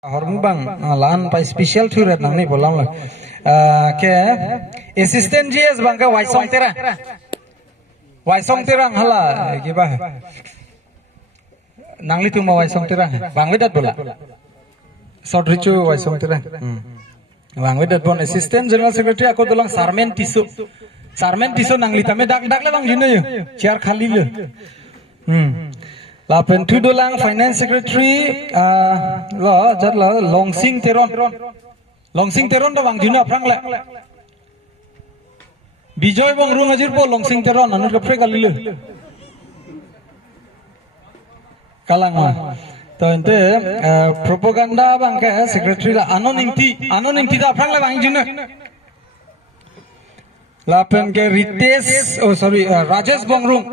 Hormubang lan pa special tour nang ni bolam la ke assistant GS bangka waisong terang hala giba nangli tu ma waisong terang bangwe dat bola short richu waisong terang bangwe dat bon assistant general secretary ako dolang sarmen tiso nangli tame dak le bang jino yo chair khali le la pentu dolang finance secretary lo jat la longsing teron do bang jino aprang le Bijoy bang rung ajir po longsing teron anu kapre kalilu kalang to ente propaganda bang ke secretary la anoningti da aprang le bang jino la pen ke Rajesh bang rung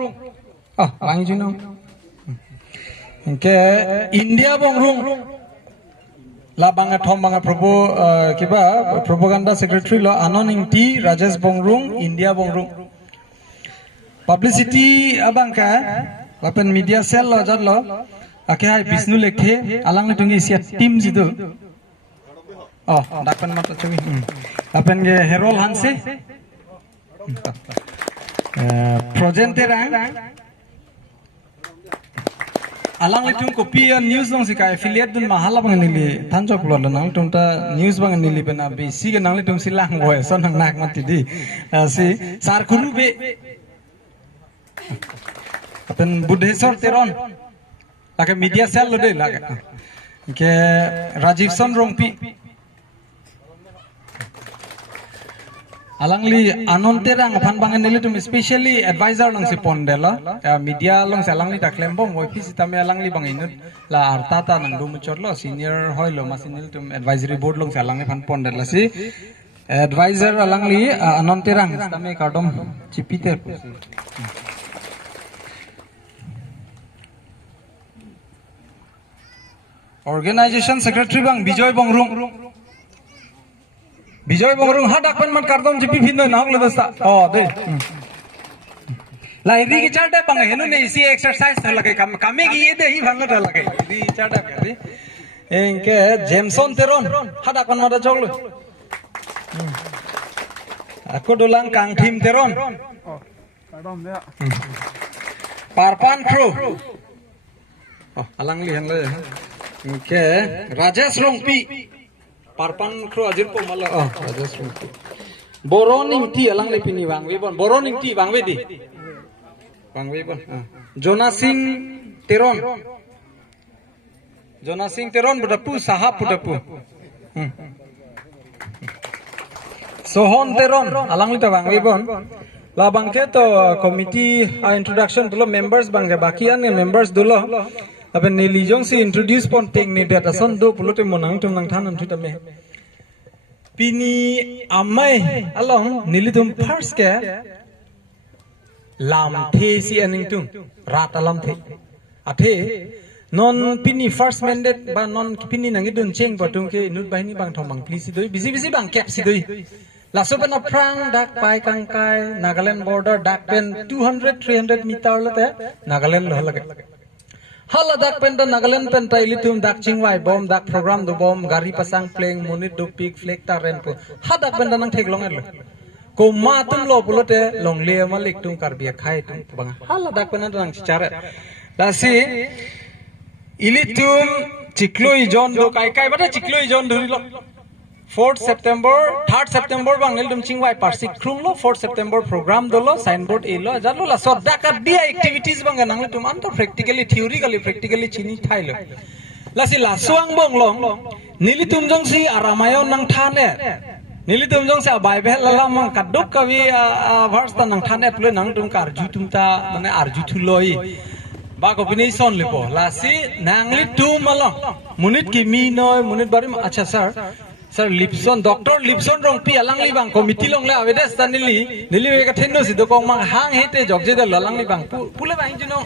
bang jino ke India bang rung la banga thom banga propaganda secretary lo anoning T Rajesh Bongrung India Bongrung publicity abangka lapen media cell lo jat lo ake hai Bisnu lekhe alang tungi sia team jidu dapan mata chumi lapen ge Herol Hanse project rang alang litung kopi news dong sika affiliate dun mahala bang nili tanjok lo nang tumta news bang nili bena bisi ke nang litung silang boy son nang nak mati di si sar kuru be apen Budheswar teron lage media cell lo de lage ke Rajiv Son Rongpi alangli anon terang phan bang nili tum especially advisor long si pondela media long sa alangli taklem bom oi phisi tame alangli bang inut la arta ta nang dum chorlo senior hoilo masinil tum advisory board long sa alangli phan pondela si advisor alangli anon terang tame kardom chipite organization secretary bang Bijoy Bongrung hadak pen man kardom jipi phinno nang le dosta de la iri ki charta bang henu ne isi exercise lage kame gi ye de hi bang ta lage iri charta kari enke Jameson teron hadak pen mata choglo ako dolang kangthim teron kardom de parpan kro alangli hanle enke Rajesh Rongpi parpan kro ajir po mala Rajesh Rongpi boroning ti alang le pini bang we bon boroning ti bang we di bang we bon Jona Singh teron budapu sahab budapu Sohon teron alang le ta bang we bon la bang ke to committee introduction dulo members bang ke bakian members dulo aben nilijong si introduce pon technique data son do pulote monang tum nang thanan thutame pini amai along nilitum first ke lam the si aning tum rat alam the athe non pini first mandate ba non pini nangi dun cheng patung ke inut bahini bang thomang please doi bisi bang cap si doi lasoben aprang dak pai kangkai Nagaland border dak pen 200-300 meter late Nagaland lo lage hala dak penta Nagaland penta ilitum dak chingwai bom dak program do bom gari pasang playing monit do pik flag ta ren po hadak penta nang thek long erlo ko ma tum lo pulote long le malik tum karbia khai tum bang hala dak penta nang chichare dasi ilitum chikloi jon do kai bata chikloi jon dhuri lo 3rd September bang nildum chingwai parsik khrum lo 4th September program dolo signboard elo jalo la sodda ka dia activities bang nang tum anto practically chini thailo lasi la suang bong long nilitum jong si aramayo nang thane nilitum jong sa bible la mang kaduk kawi verse ta nang thane plo nang tum kar jutum ta mane arju thuloi ba ko binison lepo lasi nangli tum malo munit ki mi noy munit barim acha sir Dr. Lipson Rongpi alangli bang committee long le avedes tanili nili we ka thenno si do kong mang hang hete jogje da lalangli bang pule bang jino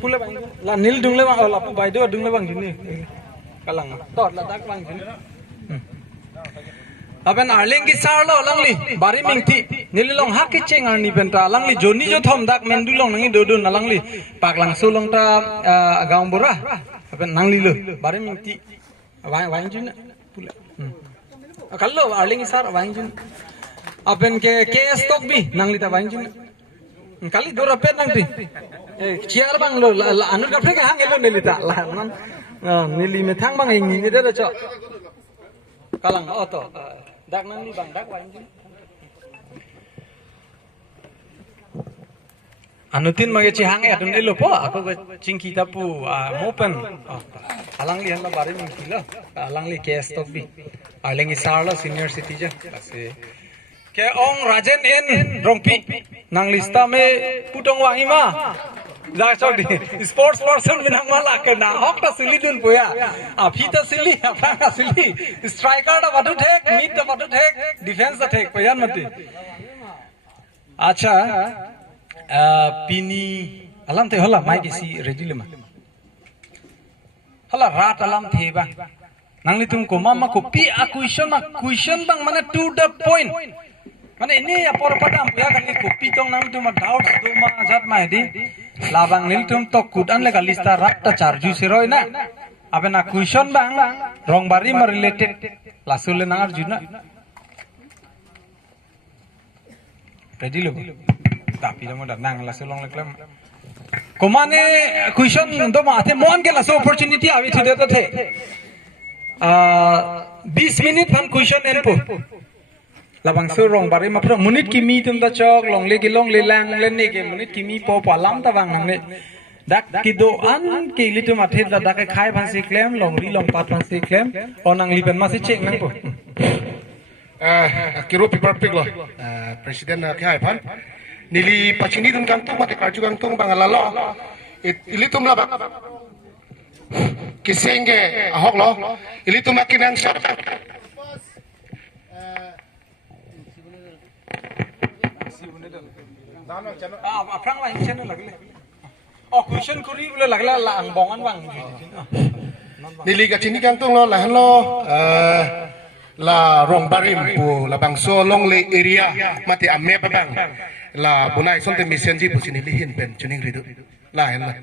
pule bang la nil dungle bang la pu bai do dungle bang jini kalang tot la dak bang jini aben arling ki sar lo langli bari mingti nililong hak ki cheng ar ni benta langli joni jo thom dak men du long nangi do do na langli paklang su long ta gaung bora aben nangli lo bari mingti wang jun pula kallo arling ki sar wang jun aben ke stock bi nangli ta wang jun kali do rapet nangti chiar bang lo anur ka phek hang elo nilita la nan nili me thang bang ngi ni de cho kalang auto dak nang ni bang dak wang jin anutin mage chi hang atun elo po ako ga chingki tapu mopen alang li han bari min kilo alang li ke stock bi alengi sarlo senior citizen ase ke ong rajen en rongpi nang lista me putong wangi ma ja chok di sports person minang mala ke na hok ta sili dun poya phita sili apanga sili striker da batu thek mid da batu thek defense da thek poyan mati acha pini alam te hola mai kisi ready lema hola rat alam the ba nangli tum ko mama ko pi question bang mana to the point mana ini apor padam ya kali ko pi tong nang tum doubts do ma jat mai di labang nil tum tok kudan le lista rat ta charju siroi na abena question bang rong bari ma related lasule nang arjuna ready lo tapi mo da nang lasulong leklem komane question do ma the mon ke laso opportunity avi thide to the 20 minute pan question en po labang su rong bari ma pro munit ki mi tum da chok long le ki long le lang le ne ke munit ki mi po pa lam ta wang nang ne dak ki do an ki li tum athet da dak khai phan si klem long ri long pat phan si klem onang li ben ma si chek nang po kiro paper pig lo president khai phan nili pachini dun kang tung mate karju kang tung bangala lo ili tum la bak kisenge ahok lo ili tum akinang shot aprang wa hinchen lagile question kuri bole lagla la ang bongan wang nili ka chini kang tung lo la han lo la rong barim pu la bangso long le area mate amme pa bang la bunai son te mission ji pu chini li hin pen chuning ridu la hen la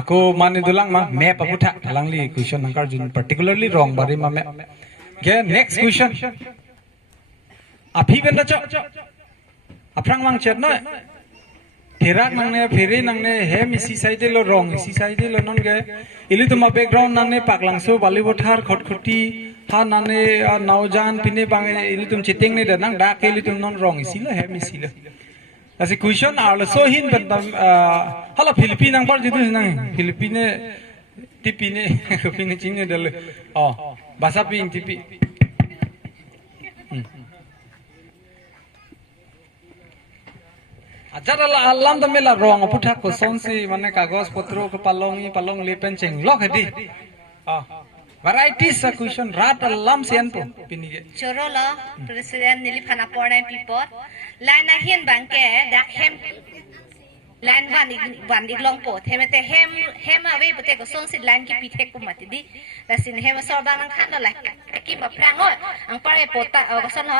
aku mani dulang ma map apu tha thalang li question nangkar jun particularly wrong bari ma map ge next question aphi ben cha aprang mang chet no Perak nangne peri nangne hem isi side lo wrong isi side lo non ge ili tuma background nangne paklang so Bollywood har khotkhoti ha nangne naujan pine bang ili tum chiting ne da nang da ke ili tum non wrong isi lo hem isi lo asi question are so hin ban hala Philippine nang par jidu nang Philippine tipine Philippine chinne dal bahasa ping tipi Ajara alam da mela rong putra ko sonsi mane kagos potro ko palong lipen cheng lok hedi varieties question rat alam sian po pinige chorola president nili phana pore people lana hin banke dak hem lan van long po themete hem ave pote ko sonsi lan ki pithe ko matidi lasin hem sorba nang khan la ki ba prango ang pare pota ko son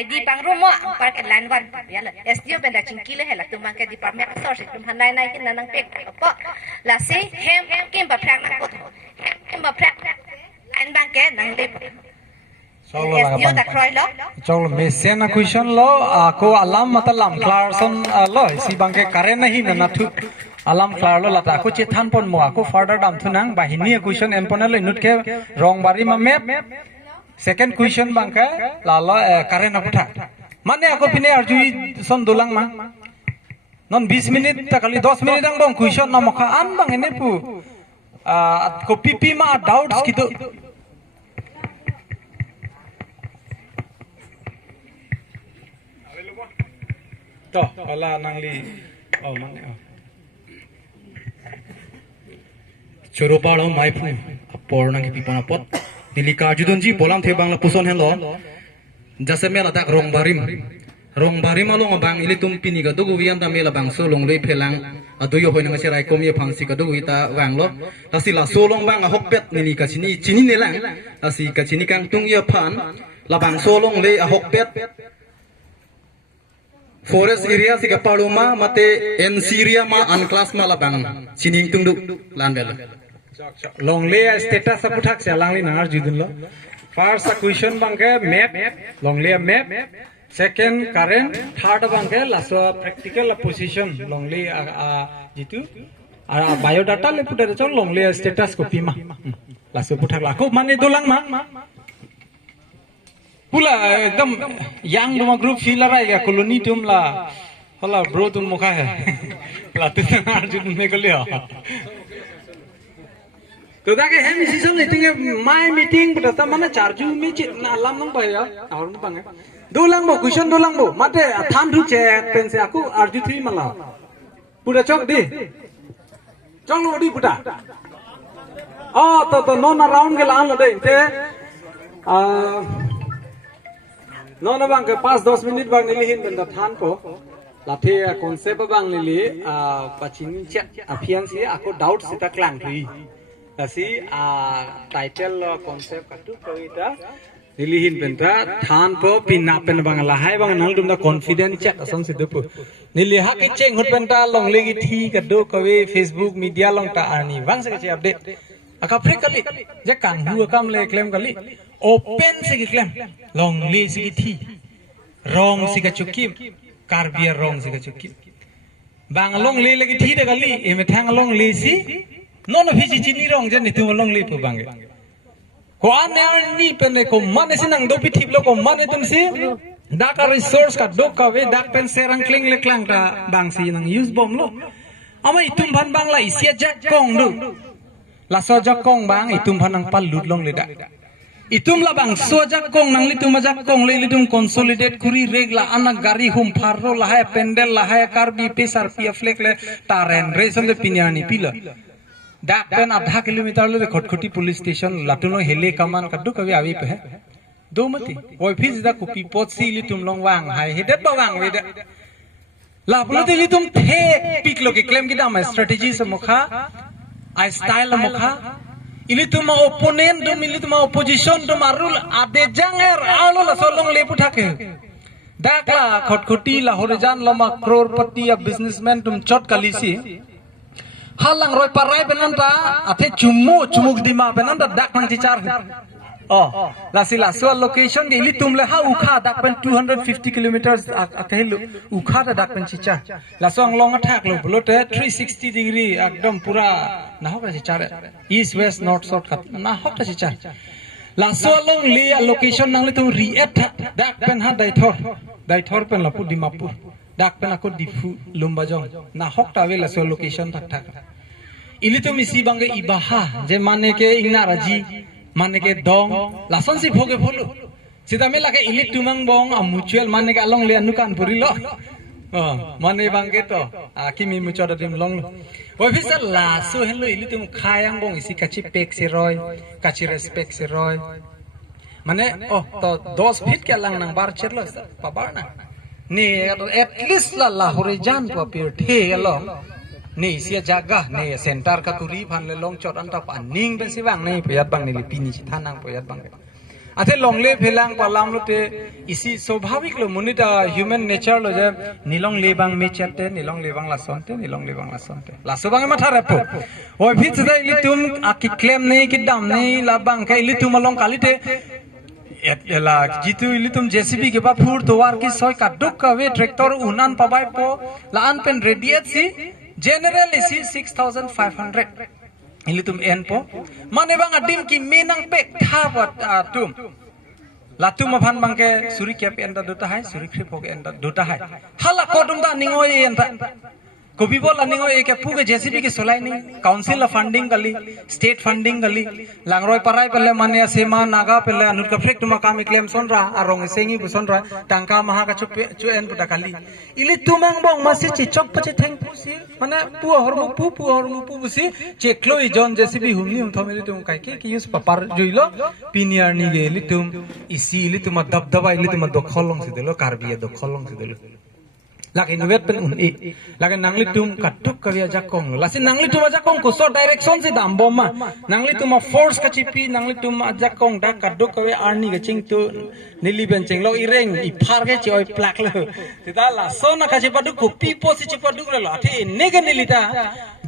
id pang romo ang par ke lan van yala sdo benda chingki le hela tumang ke department source tum hanai nai kin nang pek po lasi hem kim ba prang ko hem ba prang an banke nang le SDO da kroy lo chol mesen question lo ko alam matalam clarson lo si bangke karen nahi na thu alam klar lo lata ko che than pon mo ko further dam thunang bahini question en ponel nut ke wrong bari ma map second question bangka la lo karen aputha mane ako pine arjui son dulang ma non 20 minute ta kali 10 minute ang bang question na mokha an bang ene pu ko pipi ma doubts kitu to ala nangli mane choro palo mai phu apor nang ki pona pot nili ka judon ji bolam the bangla puson hen lo jase mela tak rong barim rong bari malong bang ili tum pini ka dugu wiam ta mela bang so long le phelang adu yo hoina ngase rai komi phangsi ka dugu ita wang lo lasi la so long bang a hok pet ni ka chini ne lang lasi ka chini kang tung ye phan la bang so long le a hok pet forest area si ka paluma mate en syria ma an class ma la bang chini tung du lan bel long le status sa puthak se lang li nar judun lo first question bangke map long le map second current third bangke laso practical position long le jitu biodata le putar chon long le status copy ma laso puthak la ko mane dolang ma pula ekdam yang duma group feel rai ga colony tum la hola bro tum mukha hai la tu arjun me ko le तो दाके हम इसी सब नहीं तिंगे my meeting बता माने चार्जू मी ची ना लाम नंग बाया और न पांगे दो लांग बो क्वेश्चन दो लांग बो माते थान रु चे पेन से आकु आरजू 3 मला पूरा चौक दी चौक लो दी पुटा तो नो ना राउंड के लान लदे ते नो ना बांग के 5-10 मिनट बांग निली हिन बंदा थान को लाथे कॉन्सेप्ट बांग निली पचिन चे अफियन से आकु डाउट सिता क्लान थी Kasi title concept katu kawita nilihin penta than po pinapen bang lahai bang nang dum da confident chat asong sidu pu niliha ke cheng hot penta long legi thi kadu kawe Facebook media long ta ani bang se che update aka free kali je kan hu kam le claim kali open se ki claim long le se ki thi wrong se ka chukim karbia wrong se ka chukim bang long le legi thi de kali e me thang long le si non visi chini rong jan itu long le pu bange ko ane ni pene ko mane sinang do pithip lo ko mane tum si da ka resource ka do ka we da pen serang kling le klang ta bang si nang use bom lo ama itum ban bang la isia jak kong du la so jak kong bang itum ban nang pal lut long le da itum la bang so jak kong nang litum jak kong le litum consolidate kuri regla ana gari hum farro la hai pendel la hai karbi pesar pia flek le taren reason de pinyani pila dak pen आधा किलोमीटर ले खटखटी police station लाटुनो हेले कमान कदु कवि आवी पे है दो मती ऑफिस दा कुपी पोत सी li tum long wang hai hedet ba wang we de la pulo te li tum the pik lo ke claim ki da ma strategy se mukha ai style mukha ili tum opponent dum ili tum opposition dum arul ade janger alo la solong le putha ke dak la Khatkhati la horizon lama crorepati ya businessman tum chot kalisi halang roy parai benanta ate chumuk dima benanta dak nang cicar la sila so location ge litum le ha ukha dak pen 250 kilometers akelu ukha da dak pen cicar la song long attack lo blote 360 degree ekdom pura na hok cicar east west north south khat na hok cicar la so long le location nang le tu react dak pen ha daithor pen la pu dimapur dak pen aku difu lumbajong na hok ta we la so location thak ili to misi bange ibaha je mane ke ingna raji mane ke dong lason si bhoge pholu sida me lage ili tumang bong mutual mane ke along le anukan puri lo mane bange to kimi muchoda dim long oi bisa la so hello ili tum khayang bong isi kachi pek se roy kachi respect se roy mane to 10 feet ke lang nang bar cherlo pabar na ni at least la horizon po pir the lo ni sia jaga ni center ka turi phan le long chot anta pa ning ben siwang nei payat bang ni pini chi thanang payat bang ate long le phelang palam lo te isi swabhavik lo munita human nature lo je nilong le bang me chatte nilong le bang la sonte la so bang matha rapo oi phit dai li tum aki claim nei ki dam nei la bang kai li tum long kalite la jitu ili tum jcb ke ba phur towar ki soy ka duk ka we tractor unan pabai po la an pen radiate si general isi 6500 ili tum en po mane bang adim ki menang pek tha wat tum la tum phan bang ke suri cap en da duta hai suri krip ho ke en da duta hai hala ko dum da ningoi en da Kopi bol aning o ek pu ke JCB ke solai ning council of funding kali state funding kali langroi parai pelle mane sema naga pelle anut ka flek tuma kam claim sonra arong sengi bu sonra tangka maha ka chu en puta kali ili tumang bong masi chi chok pache theng pusi mane pu hormu pu busi chekloi jon JCB humni thomeli tum kai ke use papar joilo pinier ni ge ili tum isi ili tuma dab daba ili tuma dokholong sidelo karbiya dokholong sidelo lagi nuwet pen uni lagi nangli tum katuk kawia jakong lasi nangli tum jakong ko so direction si dam bomma nangli tum force ka chipi nangli tum jakong da kaduk kawia arni ga ching tu nili ben ching lo ireng I phar ge choi plak lo tida la so na ka chipa du ko pi po si chipa du lo ati nega nili ta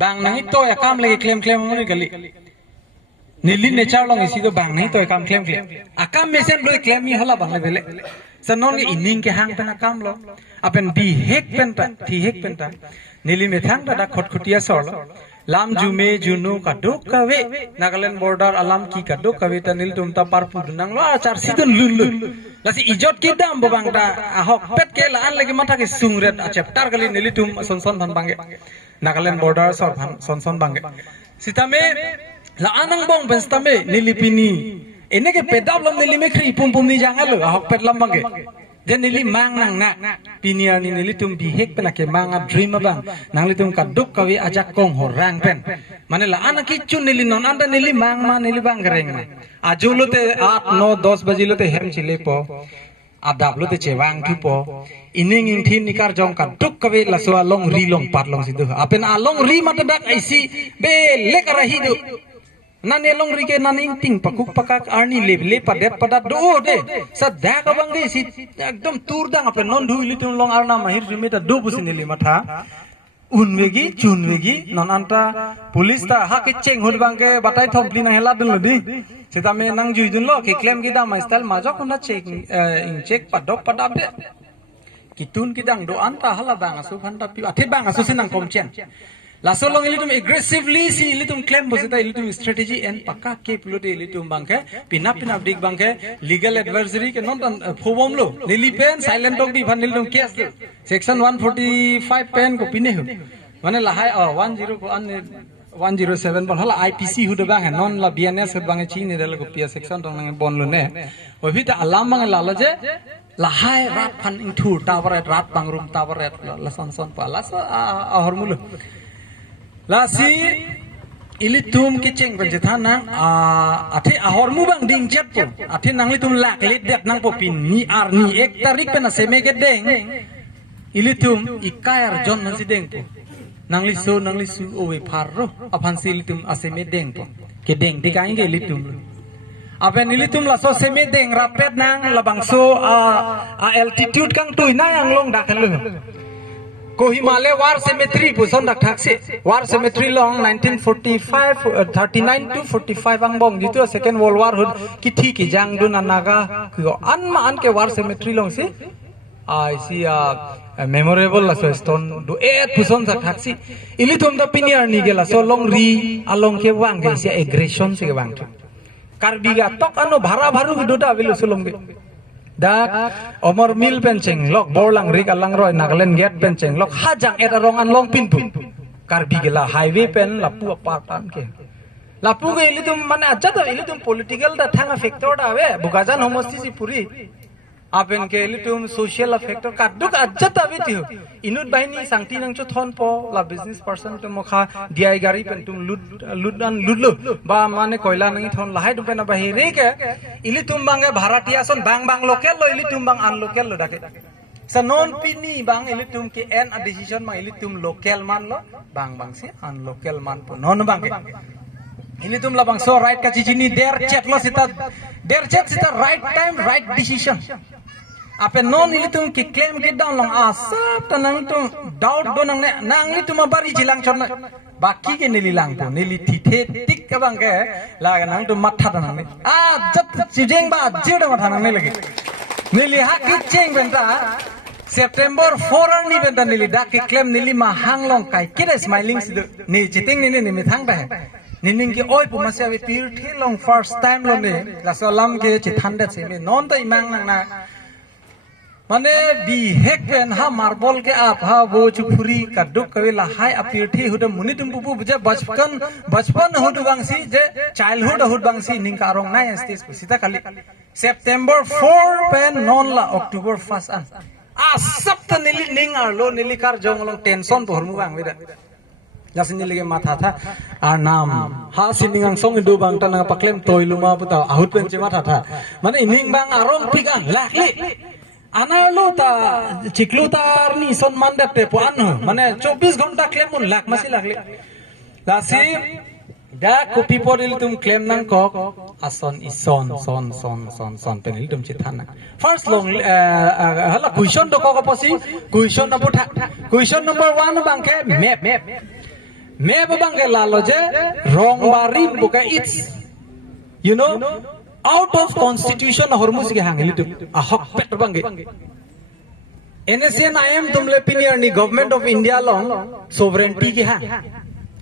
bang nangi to ya kam lagi claim ngoni gali nili nature long isi do bang nahi to ya kam claim akam mesen lo claim mi hala bang le bele sanong ining ke hang pena kam lo apen di hek penta nili methang da khotkhutiya sorlo lam jume junu kaduk kawe Nagaland border alam ki kaduk kawe ta nil tum ta parpu dunang lo achar sidun lulu lasi ijot ki dam bang ta ahok pet ke la an lagi mata ke sungret a chapter kali nili tum sonson than bange Nagaland border sor sonson bange sitame la anang bong benstame nili pini ene ke pedap lam nili me khri pum ni jangal ahok pet lam bange dan nili mang nang na pinier ni nili tum bi hek pena ke manga dream bang nang litum kaduk kawi ajak kong horang pen mane la ana ki chun nili non anda nili mang ma nili bang gereng ma ajulote 8 9 10 bajilote hem chile po adap lote chewang thu po ining ing thin nikar jong kaduk kawi la so long ri long pat long sidu apen along ri mata dak aisi be lek rahi du nane long rike naning ting pakuk pakak arni le padet padat do de sadha ka bang de si ekdom tur dang apre non dhui litum long arna mahir jumita do businili matha unwegi chunwegi non anta police ta ha ke cheng hul bang ke batai thopli na hela dun lodi sitame nang jui dun lo ke claim ki da my style majok na check padok padap de kitun kidang do anta hala bang asu phanta pi athe bang asu sinang komchen laso long ilitum aggressively si ilitum claim bosita ilitum strategy and pakka ke pilote ilitum bangke pina dik bangke legal advisory ke non phobom lo nili pen silent dog di bhan ilitum case section 145 pen ko pine hu mane lahai 10 ko 107 bol hala IPC hu de bang non la BNS hu bang chi ni dal ko pia section tong nang bon lo ne obita alam bang la je lahai rat phan ing thur tawaret rat bang room tawaret la son pa la so hormulo lasi ilitum kiceng penjethana athe ahormu bang ding chat po athe nanglitum lak lit dek nang po pin ni ar ni 1 tarik pena semege deng ilitum ikair jon nansi deng po nangli su owe pharro aphan si ilitum aseme deng po ke deng dikai ge ilitum apen ilitum la so seme deng rapet nang labang so altitude kang tui na yang long dakelu ko Himalaya war cemetery puson dak thaksi war cemetery long 1945 39 to 45 ang bong jitu second world war hud ki thi ki jang dun anaga ko anma an ke war cemetery long si I see memorable la so stone do puson dak thaksi ili tum da pinier ni gela so long ri along ke wang ge si aggression se wang karbiga tok ano bhara bharu vidoda bilu sulom ge dak omor mil penceng lok borlang rik alang roi Nagaland gate penceng lok hajang eta rongan long pintu karbi gela highway pen lapu apartan ke lapu ge ilitum mane aja to ilitum political da thanga factor da ave bugajan homosti si puri apen ke ilitum social factor kaduk aja ta beti inut bahini sangti nang chu thon po la business person to mokha diai gari pen tum ludlo ba mane koila nang thon lahai du pen bahire ke ilitum bange bharatia son bang local lo ilitum bang an local lo dake sa non pini bang ilitum ke en a decision ma ilitum local man lo bang si an local man po non bang ke ilitum la bang so right ka chichini der chat sita right time right decision ape non ilitum ki claim ki down long asap tanang tum doubt do nang nang ilitum bari jilang chon baki ke nililang po nili thithe tik ka bang ke la nang tum matha tanang ni jat chijeng ba jeda matha nang lagi nili ha ki cheng benta September 4 ni benta nili dak ki claim nili ma hang long kai kire smiling sidu ni chiting ni mi thang ba nining ki oi pu masya we tir thi long first time lo ne la so lam ke chi than de se me non ta imang nang na माने बिहेक पेन हा मार्बल के आप हा वो चुफुरी कद्दुक कवे लहाय अपीठी हुद मुनि तुम पुपु जे बचपन हुद बांसी जे चाइल्डहुड हुद बांसी निंकारong नाय स्टेज कुसिता खाली सेप्टेम्बर 4 पेन नॉन ला अक्टूबर 1 an सब त निली निंग आरलो निली कार जंगलों टेंशन तो हरमु बांग वेदा लासिन निली के माथा था आर नाम हा सिनिंग सong दो बांग ता ना पक्लेम तोइलुमा पुता आहुत पेन चे माथा था माने निंग बांग आरong पिगां लाखली Analu ta ciklu tar ni son mandat te po anu mane 24 घंटा claim mun lak masih lak lasi da kopi podil tum claim nang kok ason ison son penil tum chithana first long hala question to kok posi question number question number 1 bang ke map bang ke lalo je wrong bari buka it's you know out of constitution hormus ke hangili tu ahok pet bange NSN I am tumle pinier ni government of India long sovereignty ke hang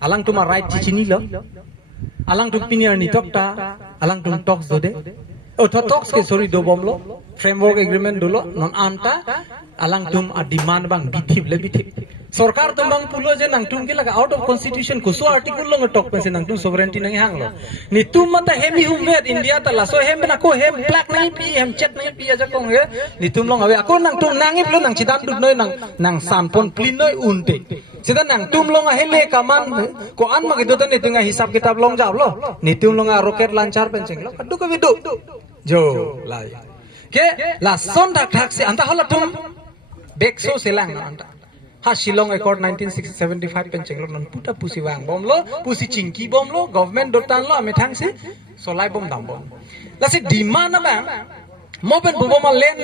alang tuma right chichini lo alang tum pinier ni tokta alang tum talks dode talks ke sorry do bomlo framework agreement dolo non anta alang tum a demand bang bithib le bithib सरकार तुम बंग पुलो जे नंगटुम के लगा out of constitution कुसो आर्टिकल लोंग टॉक पे से नंगटुम सोवरेंटी नहीं हांग लो नि तुम मत हेमी हुमेद इंडिया तला सो हेम ना को हेम ब्लैक नहीं पी हेम चेक नहीं पी अजा कोंग हे नि तुम लोंग अबे ako नंगटुम नांगी प्लो नंग चिदाम दुब नय नंग सामपोन प्लिन नय उनते सिदा नंगटुम लोंग हेले कमान को अन मगे दो नि तिंगा हिसाब किताब लोंग जाव लो नि तुम लोंग रॉकेट लॉन्चर पेंचिंग लो कदु को विदु जो लाई के ला सोन dak dak से अंता हला तुम bekso selang Anta ha Shillong Accord 1975 penceng lo non puta pusi wang bom lo pusi chingki bom lo government dotan lo ame thang si solai bom dam bom la si demand na bang moben bu bom len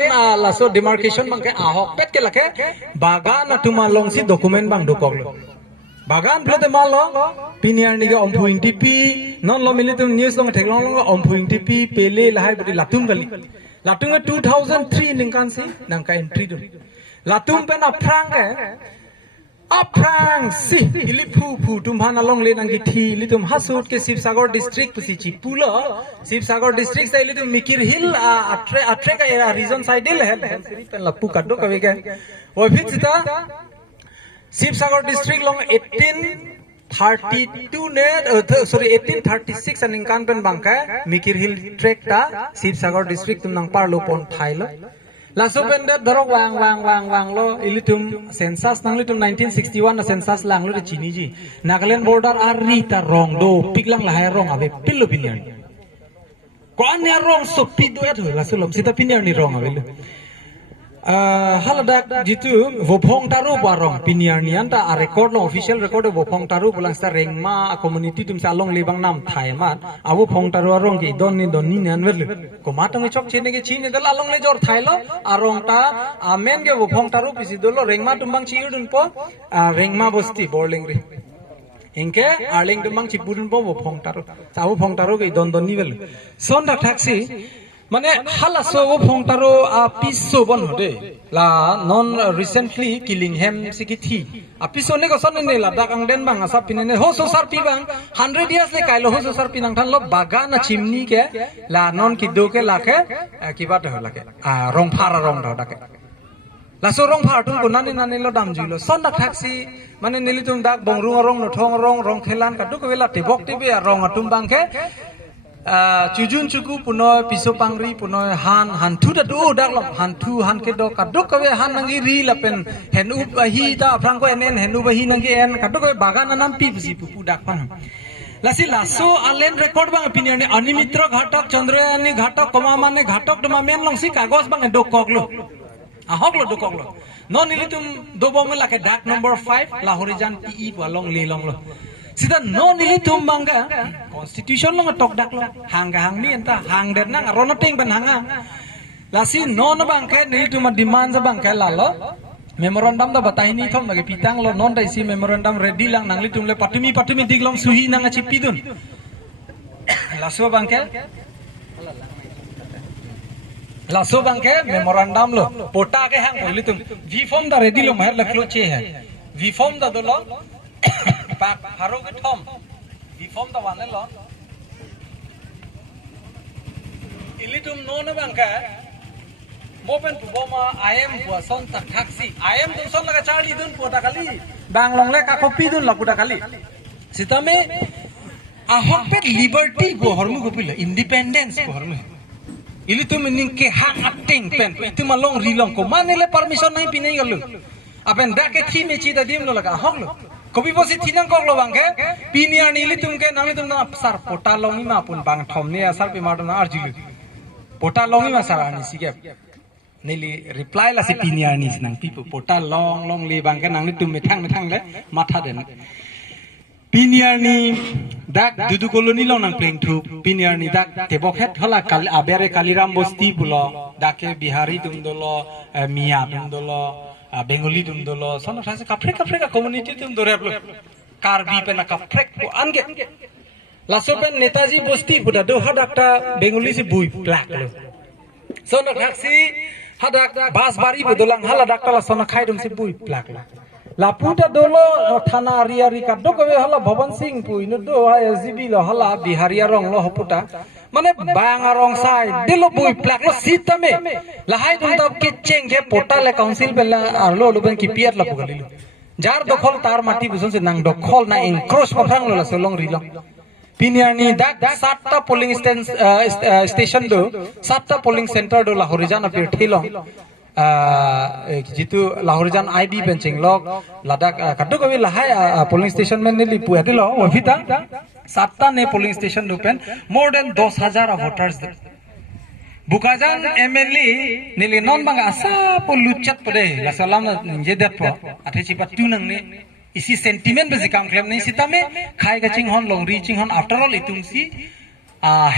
la so demarcation bang ke ahok pet ke lake bagan na tuma long si document bang dokok lo bagan blote mal lo pinier ni ge ompuing tp non lo militum news long theklong lo ompuing tp pele lahai bodi latung gali latung 2003 ningkan si nangka entry do Latum pen aprang si ilipu pu tumhana long le nang thi litum hasut ke Sibsagar district pusi chipulo Sibsagar district sai litum Mikir Hill atre ka region side le hai pen lapu kaddo kabe ke oi phita Sibsagar district long 1832 ne sorry 1836 aning kan pen bangka Mikir Hill trek ta Sibsagar district tum nang par lo pon thai lo Laso benda dorok wang lo ilitum census nang litum 1961 na census lang lo de chini ji Nagaland border ari ta rong do piklang lahai rong ave pillo pinian ko an ya rong so pido et ho laso lom sita pinian ni rong ave haladak jitu vopong taru barong pinian ni anta a record lo official record vopong taru pulang sta rengma community tum salong lebang nam thai mat awu phong taru arong ki don ni nan verle ko matang chok chene ke chine dal along le jor thai lo arong ta amen ke vopong taru pisi dolo rengma tumbang chiudun po rengma bosti borling re inke arling tumbang chipudun po vopong taru awu phong taru ke don ni verle son dak taxi Mane hala so wo phong taro a piso bon hode la non recently Killingham sikithi a piso ne ko son ne la dakang den bang asa pinene ho so sar pi bang 100 years le kailo ho so sar pinang than lo bagana chimni ke la non ki do ke lake ki bat ho lake a rong phara rong da dake la so rong phar tum ko nani lo dam juilo son dak taxi mane nili tum dak bongrung rong no thong rong khelan ka du ko vela tibok tibe rong atum bang ke Chujun chuku puno piso pangri puno han tu da do dak lom han ke do kaduk kawe han nangi ri lapen henu bahi ta franco enen henu bahi nangi en kaduk kawe bagan anam pi bisi pupu dak pan lasi laso alen record bang opinion ni animitra ghatak chandrayani ghatak komamane ghatak dama men long si kagos bang do koklo ahok lo do koklo non ilitum do bom la ke dak number 5 la horizon pe long li long lo Sida no nili tum bangga constitution lo ngatok dak lo hang mi enta hang der nang rono ting ban hanga lasi no na bangka nili tum demand sa bangka lalo memorandum da batai ni thom lagi pitang lo non dai si memorandum ready lang nang li tum le patumi diglong suhi nang achi pidun laso bangka memorandum lo pota ke hang li tum v form da ready lo mahar laklo che hai v form da do lo Pak haro ke thom di form da wane lo ilitum no na bangka bopen boma IM po son tak taxi IM dun son laga charlie dun po takali bang long le ka kopi dun la puta kali sitame ahok pet liberty po hormu kopilo independence po hormu ili tu mening ke hang acting pen itu malong rilong ko manele permission nahi pinai galu apen da ke thi mechi da dim lo laga ahok lo kopi posi thinang kok lo bang ke piniar ni ili tum ke nang tum na sar pota longi ma pun bang thom ne asar pe ma na arjilu pota longi ma sar ani sigap nili reply la si piniar ni nang pipo pota long le bang ke nang ni tum methang le matha den piniar ni dak dudu koloni long nang pleng thu piniar ni dak tebok het hola kal abere kaliram bosti pulo dake bihari dum dolo mia dum dolo bengali dum dolo sono thase kapre ka community dum dore aplo karbi pe na kapre ko ange lasopen netaji bosti puda do hadakta bengali si bui plak lo sono thaksi hadak basbari budolang hala dakta la sono khai dum si bui plak lo laputa dolo thana ariari kaddo kobe hala bhavan singh pui no do SGB lo hala biharia rong lo hoputa mane banga rong sai dilo bui plak lo sitame lahai dum tab ke chenge pota le council bela arlo lo ben ki piat la pugali jar dokhol tar mati buson se nang dokhol na encroach pathang lo la solong rilong piniani dak 7 ta polling station do 7 ta polling center do la horizon apir thilong jitu lahorjan ID benching log ladak kaddo kobi lahai polling station men nili puati lo ofita 7 ta ne polling station open more than 10,000 voters bukajan MLA nili non bang asa poluchat pode la salam je det po athe chipa tunang ne isi sentiment be jikam klem ne sitame khai gaching hon long reaching hon after all itumsi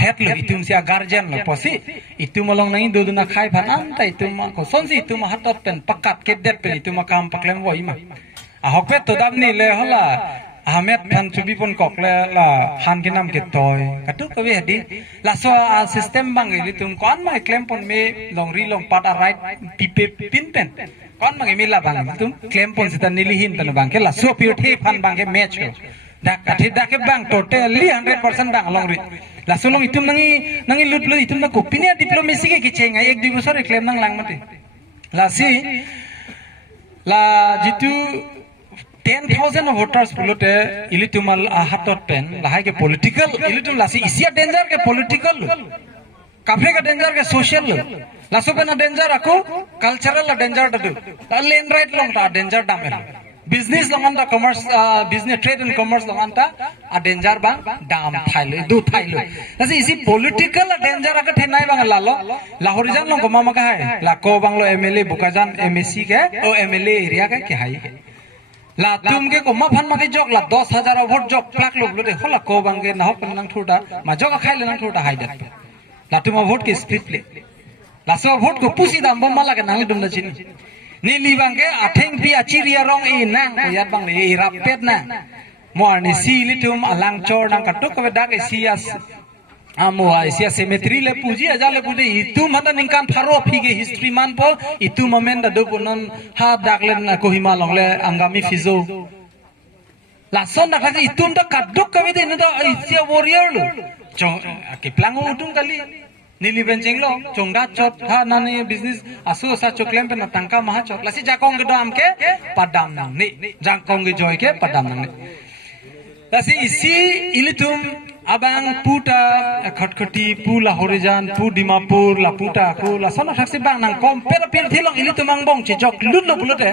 het lo itum sia guardian lo posi itum along nai do na khai phanan ta itum ko son si itum hatot pen pakat ke det pen itum kam paklem wo ima hokpe to dam ni le hola ahmed phan chubi pon kok le la han ke nam ke toy katu ka we di la so system bang itum kon mai claim pon me long ri long pat right pipe pin pen kon ma mi la bang itum claim pon sita nili hin tan bang ke la so pure the phan bang ke match dak athi dak ke bang totally 100% bang long ri la solong itum nangi lut itum na kopinia diplomacy ke kichenga 1-2 bosor claim nang lang mate la si la jitu 10,000 voters pulote ilitumal hatot pen la hai ke political ilitum la si isia danger ke political kafe ka danger ke social la so na danger ako cultural la danger tadu la land right long ta danger damel business longan ta commerce business trade and commerce longan ta a danger bang dam thaile du thailo asi isi political danger ka thenai bang lalo lahorijan long mama ka hai la ko bang lo MLA bukajan MSC ke o MLA area ke hai la tum ke ko ma phan ma ke jok la 10,000 vote jok plak lo de hola ko bang ke na hok nang thuda ma jok khaile nang thuda hai dat la tum vote ke split le la so vote ko pusi dam bom mala ke nang dum na chin ni li bang ke atheng pi achiria rong e nang ko yat bang le rapet na mo ni si li tum alang chor nang katuk ko dak e sias amo sia cemetery le puji ajale puji itu mata ningkan pharo phige history man po itu moment da do non ha daklen na ko himalong le angami fizo la son da khaji itum da kaduk ka de na da isia warrior lo chong ke plango utum kali nili benching lo chongda chot ha nani business asu sa choklem pe na tangka maha chok lasi jakong ge dam ke padam nang ni jakong ge joy ke padam nang ni lasi isi ilitum abang puta khatkati pu lahorijan pu dimapur la puta ko la sona thaksi bang nang compare pil thilong ilitum ang bong chi jok lut lo bulote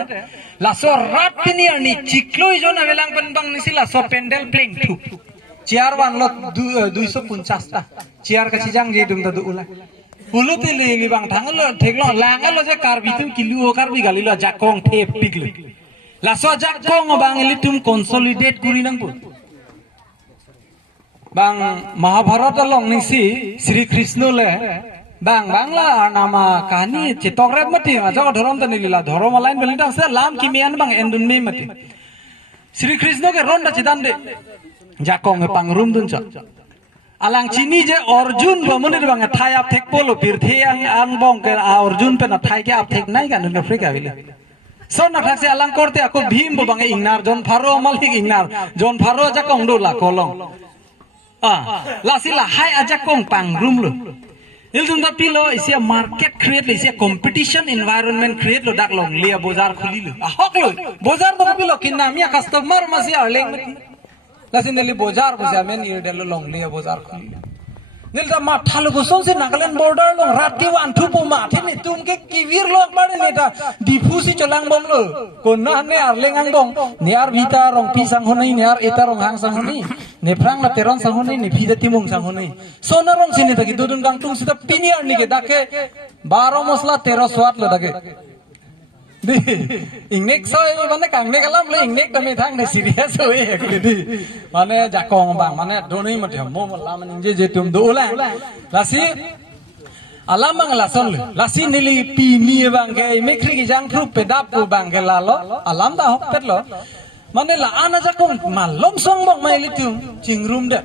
la so rat piniar ni chikloi jona velang pen bang nisi la so pendel pling thu chair bang lo 250 ta chair ka chijang je dum da du ula uluti li bang thang lo theklo lang lo je kar bitum kilu kar bi gali lo jakong the pikle la so jakong bang ilitum consolidate kuri nang pu bang Mahabharata long nisi Sri Krishna le bang bangla nama kahani chitokret mati aja dhorom ta nilila dhorom line belita se lam kimian bang endun me mati Sri Krishna ke ronda chidan de jakong pangrum dun cha alang chini je Arjun bamunir bang thai ap thek polo pirthe ang bong ke Arjun pe na thai ke ap thek nai kan no Afrika bile son na thakse alang korte ako bhim bo bang ingnar jon pharo malik ingnar jon pharo jakong do la kolong la sila hai aja kong pang rum lu Iltum da pilo isia market create le isia competition environment create lo dak long lia bozar khuli lo. Ahok lo bozar do pilo kinna mia customer masi arleng met. Lasin deli bozar bozar men ir delo long lia bozar khuli. Nilda ma thalo ko sonse Nagaland border long rat ke wan thu po ma the ni tum ke kivir lo bade ni ta difusi cholang bong lo. Ko na ne arleng ang bong ni ar vita rong pi sang honai ni ar eta rong hang sang honai. Ne prang na teron sang honai ni phida timung sang honai. Sona rong sini ta ki dudun gang tung sita piniar ni ke dake 12 mosla 13 swat lo dake. Di ingnek soy mane kang ne kalam le ingnek ta me thang ne serious hoye ekle di mane jakong bang mane donoi mate mo la mane je tum do la lasi alam bang la son lasi nili pi ni bang ke mekri ki jang thru pedap pu bang ke la lo alam da hok pet lo mane la ana jakong malom song bang mai litum chingrum de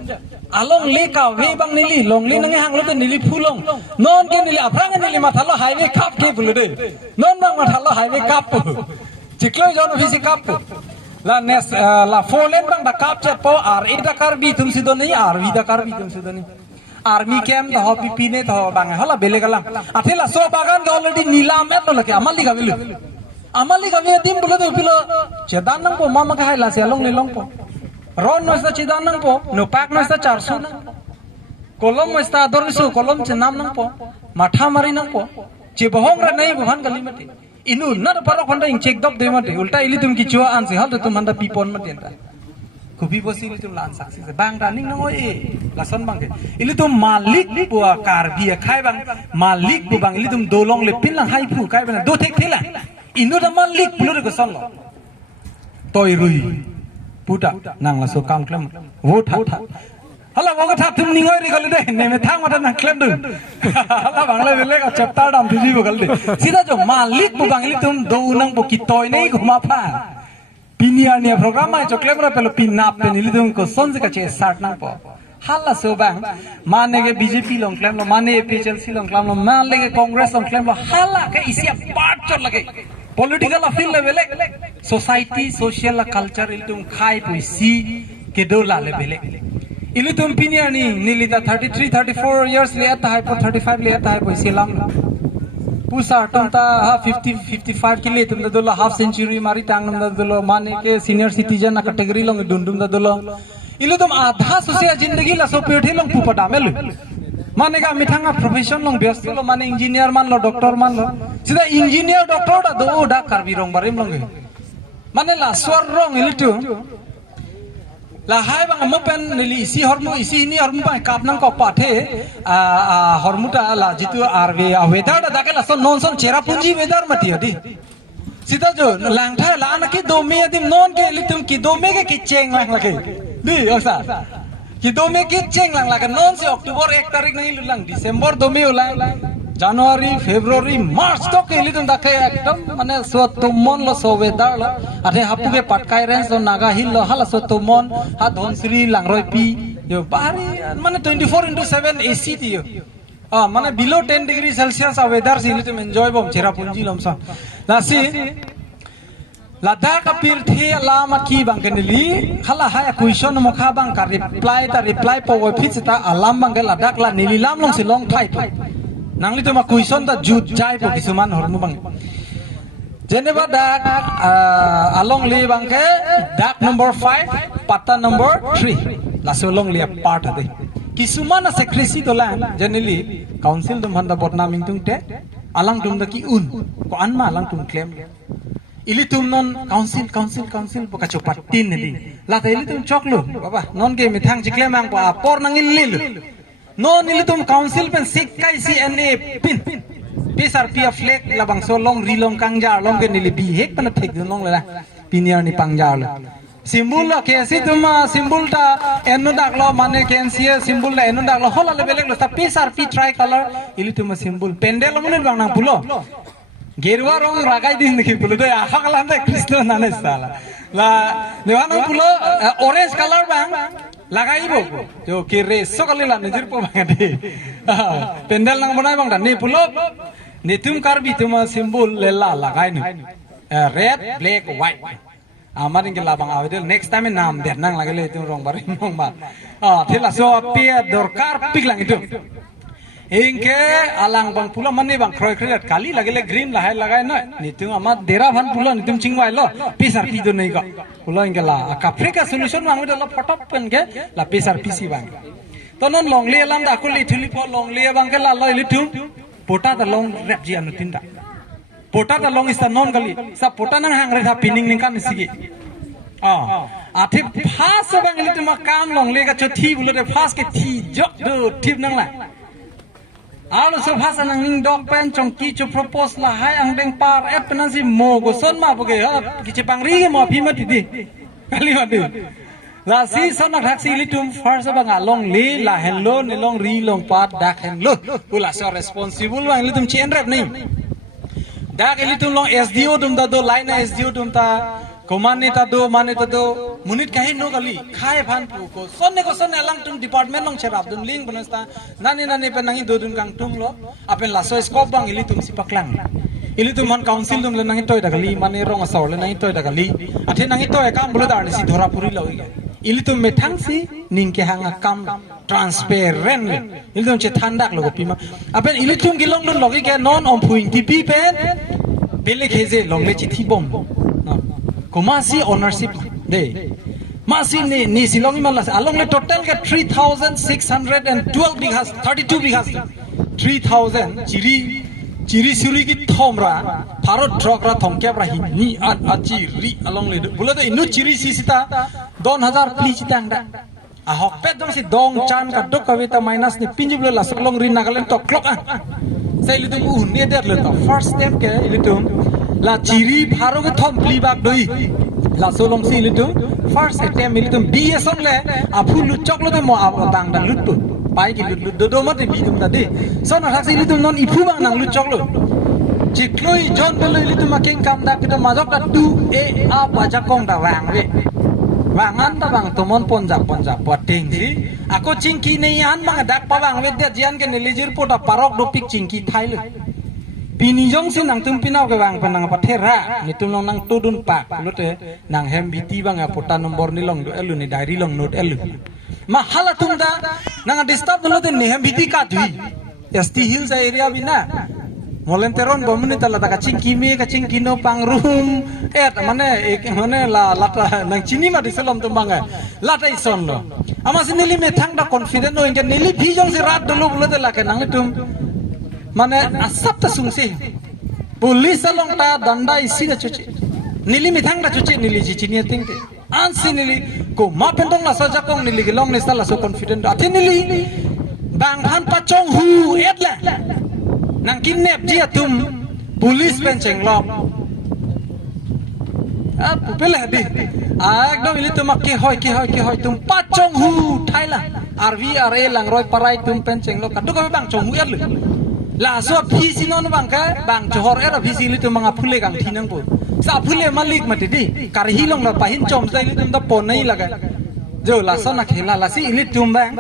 along le ka we bang nili long le nang hang lo te nili phulong non ke nili aprang nili mathalo highway kap ke bulu de non bang mathalo highway kap chikloi jon ofisi kap la nes la four lane bang da kap chat po ar eta kar bi tum sido nahi ar vi da kar bi tum sido nahi army camp da hopi pine da bang hala bele galam athela so bagan ga already nilam et lo ke amali ga bilu amali ga we dim bulu de pilo chedan nang po mama ka hai la se long le long po ron no está chidan nang po no pak no está 400 nang kolom no está dorsu kolom che nam nang po matha mari nang po che bohong ra nei bhan gali mate inu na paro khonda ing check dop de mate ulta ili tum ki chua an se hal tum handa pipon mate ta kubi bosi ili tum lan saksi se bang ra ning nang oi la son bang ke ili tum malik bua kar bi khai bang malik bu bang ili tum dolong le pin lang hai phu khai bang do thek thela inu da malik bulu ko son lo toy rui puta nang la so kam klem wo tha tha hala wo ka tha tum ningoi ri gale de ne me thang mata nang klem du hala bangla bele ka chapta dam thi bo gale sida jo malik bu bangli tum do nang bo ki toy nei ghuma pha pinia ne program ma jo klem ra pelo pinap pe nili tum ko sonje ka che start nang po hala so bang mane ke bjp long klem lo mane phlc long klem lo mane ke congress long klem lo hala ke isia part chor lage political afil level society social culture iltum khai puisi ke do la level ilutum piniani nilita 33 34 years le ata hai 35 le ata hai puisi lam pusa tonta 50 55 ke le tum da dola half century mari tang nam da dolo mane ke senior citizen na category long dundum da dolo ilutum adha susia zindagi la so pethi long pupada melu mane ga mithanga profession long ব্যস্ত lo mane engineer man lo doctor man lo sida engineer doctor da do da karbi rong barim long mane la swar rong ilitu la hai bang mo pen nili isi hormu isi ni hormu ba kap nang ko pathe hormu ta la jitu arve weather da dakela son non son chera punji weather mati adi sida jo lang tha la na ki do me adim non ke ilitum ki do me ke cheng lang la ke di osa ki do me ki cheng lang la ka non se october 1 tarik nahi lang december do me ulang January, February, March to ke litum dakhe ekdom mane so tumon lo so weather lo ate hapu ke patkai range lo naga hill lo hala so tumon ha dhonsri langroi pi yo bari mane 24/7 AC ti yo mane below 10 degree celsius weather si litum enjoy bom chera punji lom sa lasi Ladakh apir the alama ki bang kenili hala ha question mokha bang ka reply po office ta alam bang Ladakh la nililam long silong thai nangli to ma question ta jut jai po kisuman hormu bang jeneba dak along li bang ke dak number 5 pata number 3 la solong li part ade kisuman secrecy to la jenili council dum handa botnaming tung te alang tum da ki un ko anma alang tum claim ilitum non council boka chopat tin ni la ta ilitum choklu baba non ge mithang jikle mang pa por nang ilil non ilitum council pen sikai cna pin psrp flag labang so long rilong kangja long ge nili bi hek pan thek long la pinier ni pangja la simbol la ke si tuma simbol ta enu dak lo mane kensia simbol la enu dak lo hola le belek lo ta psrp tricolor ilitum simbol pendel mun bang nang pulo Gerwa rong ragai din nikhi pulo de ahaklan de Krishna nane sala la newana pulo orange color bang lagai bo jo kire sokali la nijir po bang de pendel nang banai bang ni pulo nitum karbi tuma symbol lela lagai ni red black white amar ingke labang awedel next time nam der nang lagale tum rong barim rong ba thela so apia dorkar pik lang itu Ingke alang bang pula mani bang kroy kroy kali lagi le green lah lagai na nitung amat dera van pula nitung cingwai lo pisar pido nei ga pula ingke la Afrika solution bang udah la potop pen ke la pisar pisi bang to non long le alam da kuli thuli po long le bang ke la lo ilitung pota da long rap ji anu tinda pota da long isa non gali sa pota nang hang re tha pining ning kan sigi आथे फास बंग ले तुम काम लोंग लेगा जो थी बोले रे फास के थी जो दो टिप नंग ला आलो सो फास नंग निंग डॉग पेन चोंकी जो प्रपोज ला हाय अंग डेंग पार एप पनन सी मो गो सोन मा बगे ह किचे पांगरी के मो फी मति दी कली मति ला सी सोन ना थाक्सी ले तुम फर्स्ट बंग लोंग ले ला हेलो ने लोंग री लोंग पार डाक हेलो उला सो रिस्पांसिबल बंग ले तुम चेन रैप नहीं डाक ले तुम लोंग एसडीओ तुम दा दो लाइन एसडीओ तुम ता Komane tado munit kahin no kali khai phan pu ko sonne alang tum department long cherap dum link banasta nani penangi dodun kang tum lo apen la so scope bang ili tum sipaklang ili tum man council dum le nangi toy dagali mane rong asor le nangi toy dagali athe nangi toy kam bulu dar si dhora puri lo iga ili tum methang si ningke hanga kam transparent ili tum che thandak lo pima apen ili tum gilong dun logi ke non om phuing tipi pen pele kheze long le chi thi bom Kumasi ownership de Masi ni silong malas along le total ke 3612 bighas 32 bighas 3000 chiri suri ki thomra pharo drok ra thomke pra hi ni achi ri along le bula de inu chiri sisita 2000 pli chitang da a hok pet dong si dong chan ka dok kavita minus ni pinjib le laslong ri nagalen to clock sai litum un ne der le to first step ke litum la chiri pharo ke thom pli bak doi la solong si litum first attempt litum bs on le apu lu choklo de mo abang da lut pai ki lut do mat bi dum da de so na thak si litum non ipu bang nang lut choklo chikloi jon belo litum making kam da kita majok da tu a baja kong da wang we wangan da bang tomon ponjab poting si ako chingki nei an mang dak pa bang we de jian ke nilijir po da parok do pik chingki thailu Pinijong si nang tum pinaw ke bang penang patera ni tum long nang tudun pak lote nang hem biti bang pota nomor ni long do elu ni diary long note elu mahala tum da nang disturb lote ni hem biti ka dui st hills area bina molenteron bomuni tala ta kaching kimi kaching kino pang room mane la lata nang chini ma diselom tum bang lata ison lo ama sinili me thang da confident no inge nili bhijong si rat dulu lote la ke nang tum Mane asap ta sungsi Polis along ta danda isi da cuci Nili mithang da cuci nili cicini ting te Ansi nili Ko ma pentong la soja kong nili gilong nista la so confident Ati nili Bang han pachong hu et la Nang kidnap jia tum Polis penceng lom Pupil hadi Ekdom ili tum ke hoy tum pachong hu thai la RVRA lang roy parai tum penceng lo Kadu kami bang chong hu et lu La so pisi non bang ka bang johor era pisi litu mga phule kang thinang po sa phule malik mati di karhi long la pahin chom sai litum da pon nai laga jo la so na khela la si litum bang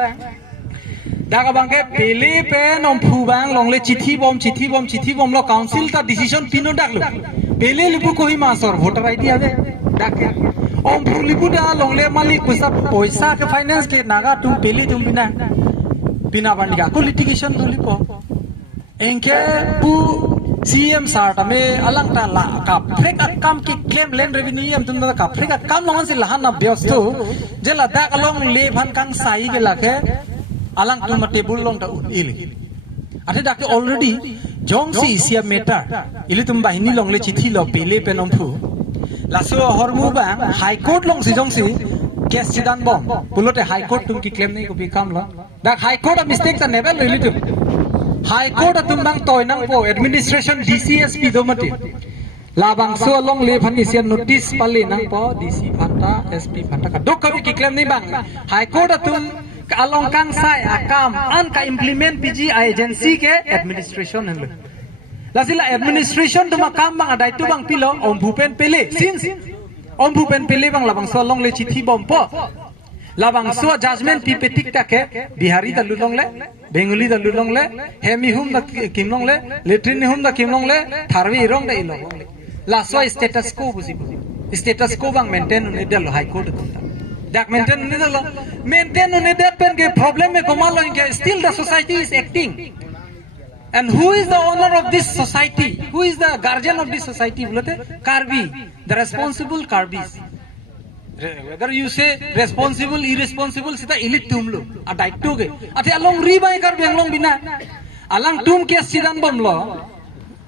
daga bang ke pele pe nom phu bang long le chithi bom lo council ta decision pino dak lu pele lipu ko hi ma sor voter id ave dak om phu lipu da long le malik poisa ke finance ke naga tum pele tum bina bandika ko litigation lipo Engke pu CM sarta me alang ta la ka frek akam ki claim land revenue am tunda ka frek akam longan si lahan na byosto jela dak along le bhan kang sai ke lake alang tuma table long ta il ate dak already jong si sia meta ili tum bahini long le chithi lo pele penom phu laso hormu bang high court long si jong si case chidan bom pulote high court tum ki claim nei ko bi kam lo dak high court a mistake ta never li tum High Court atum nang toy nang po administration DCSP domati labang so long le phan isian notice pali nang po DC phanta SP phanta ka dok kabi ki claim ni bang High Court atum along kang sai akam an ka implement PG agency ke administration helu lasila administration tuma kam bang adai tu bang pilo om bhupen pele since om bhupen pele bang labang so long le chithi bom po labang so judgment pi petik ta ke bihari da lulong le bengali da lulong le hemi hum da kimlong le letrin hum da kimlong le tharwi rong da ilong le la so status quo busi status quo bang maintain ne dal high court ta dak maintain ne dal maintain ne dat pen ke problem me komal lo ke still the society is acting And who is the owner of this society? Who is the guardian of this society? Bolte Karbi, the responsible Karbis. Whether you say responsible, irresponsible, sita elite tumlo. A daituge. Ati along ribai Karbi along bina. Alang tum kes sidan bomlo.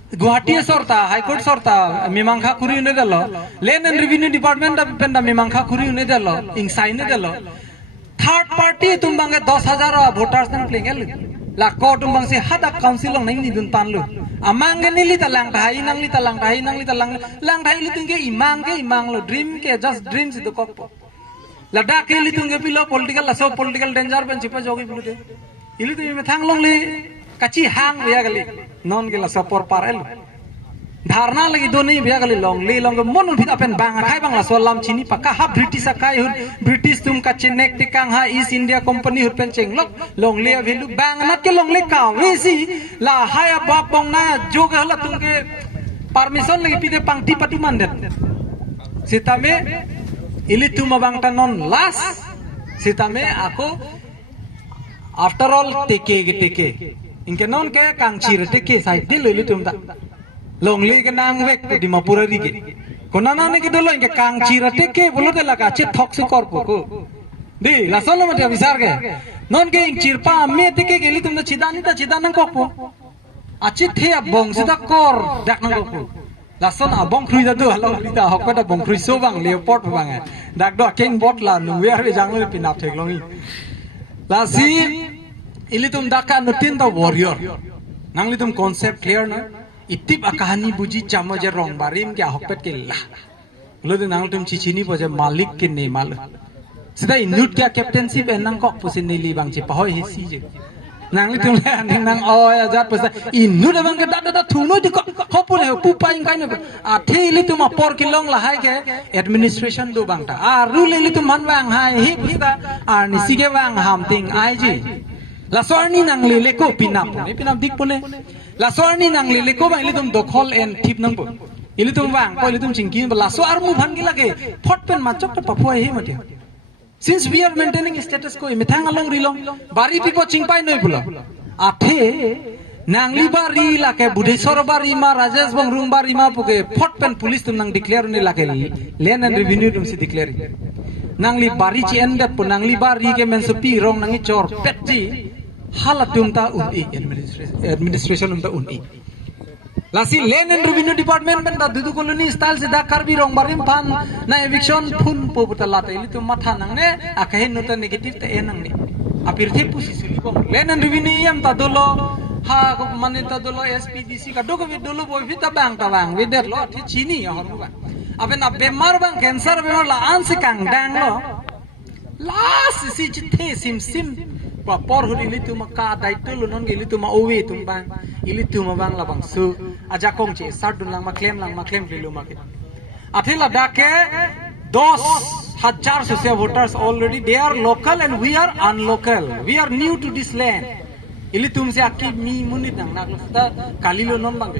Guwahati sorta, High Court sorta, Mimangka kuri unedalo. Land and Revenue Department penda Mimangka kuri unedalo. Inside unedalo. Third party tumbanga 10,000 voters nan plengel. La ko tumbang se hadak council long nang ni dun tanlu. Amang ke nili talang thai nang li talang thai nang li talang lang thai li tunge imang lo dream ke just dreams itu kok. La dak ke li tunge pilo political la so political danger pen chipa jogi bulute. Ili tu me thang long li kachi hang biya gali non ke la so por parel. Dharna lagi do nahi biya gali long mon phita pen bang khai bang la so lam chini pakka ha British kai hun British tum ka chenek tikang ha East India Company hun pen cheng long le velu bang nat ke long le ka wesi la haya bap bong na jog hala tum ke permission lagi pide pangti pati mandet sitame ili tum bang tanon las sitame aku after all teke inke non ke kangchir teke sai dil ili tum ta long le ke nang vek di mapura rige konana ne ke dolo inke kangchira teke bolote laga che thok su korpo ko di la solo mate avisar ke non ke chirpa me teke geli tum ta chidanan kokpo achi the abong sida kor dak nang kokpo la son abong khrui da do halong rita hokpa da bong khrui so bang leoport bang dak do king bot la nu wer be jang le pinap thek longi la si ili tum daka nutin da warrior nang li tum concept clear na itip akahani buji chamaje rong barim ke hokpet ke la lo de nang tum chichini boje malik ke ne mal sida inut ke captaincy be nang kok pusin ne li bang che pahoi he si je nang li tum le nang oya jat pusa inut bang ke da thuno di ko hopun he pu pain kai ne a the li tum por ki long la hai ke administration do bang ta a rule li tum man bang hai hi pusa a ni si ke bang ham ting ai ji la sorni nang le le ko pinap dik pune la sorni nang le ko bang ilitum dokhol en tip nang bo ilitum wang ko ilitum chingkin la so armu bhangi lage phot pen machok ta papua he mate since we are maintaining status quo mithang along rilong bari pipo chingpai noi bulo athe nangli bari lake budhesor bari ma rajesh bongrung bari ma puke phot pen police tum nang declare ni lake land and revenue tum si declare nangli bari chi endat pu nangli bari ke men supi rong nangi chor petji halatum ta uni administration ta uni lasi land and revenue department ben da dudu colony style se da karbi rong barim pan na eviction phun po butala ta ili tu matha nang ne akahin nuta negative ta enang ne apir the pusi suli bong land and revenue yam ta dolo ha mane ta dolo SPDC ka dogo vi dolo boy vi ta bang we der lo thi chini ya hor ba aben a bemar bang cancer bemar la an se kang dang lo las si chithe sim por hur ili tu ka daito lu non ili tu ma owe tum bang ili tu ma bang la bang su aja kong che sar dun lang ma claim lilu ma ke athela dake 10,000 social voters already they are local and we are unlocal we are new to this land ili tum se akki mi munit nang nak ta kalilo non bang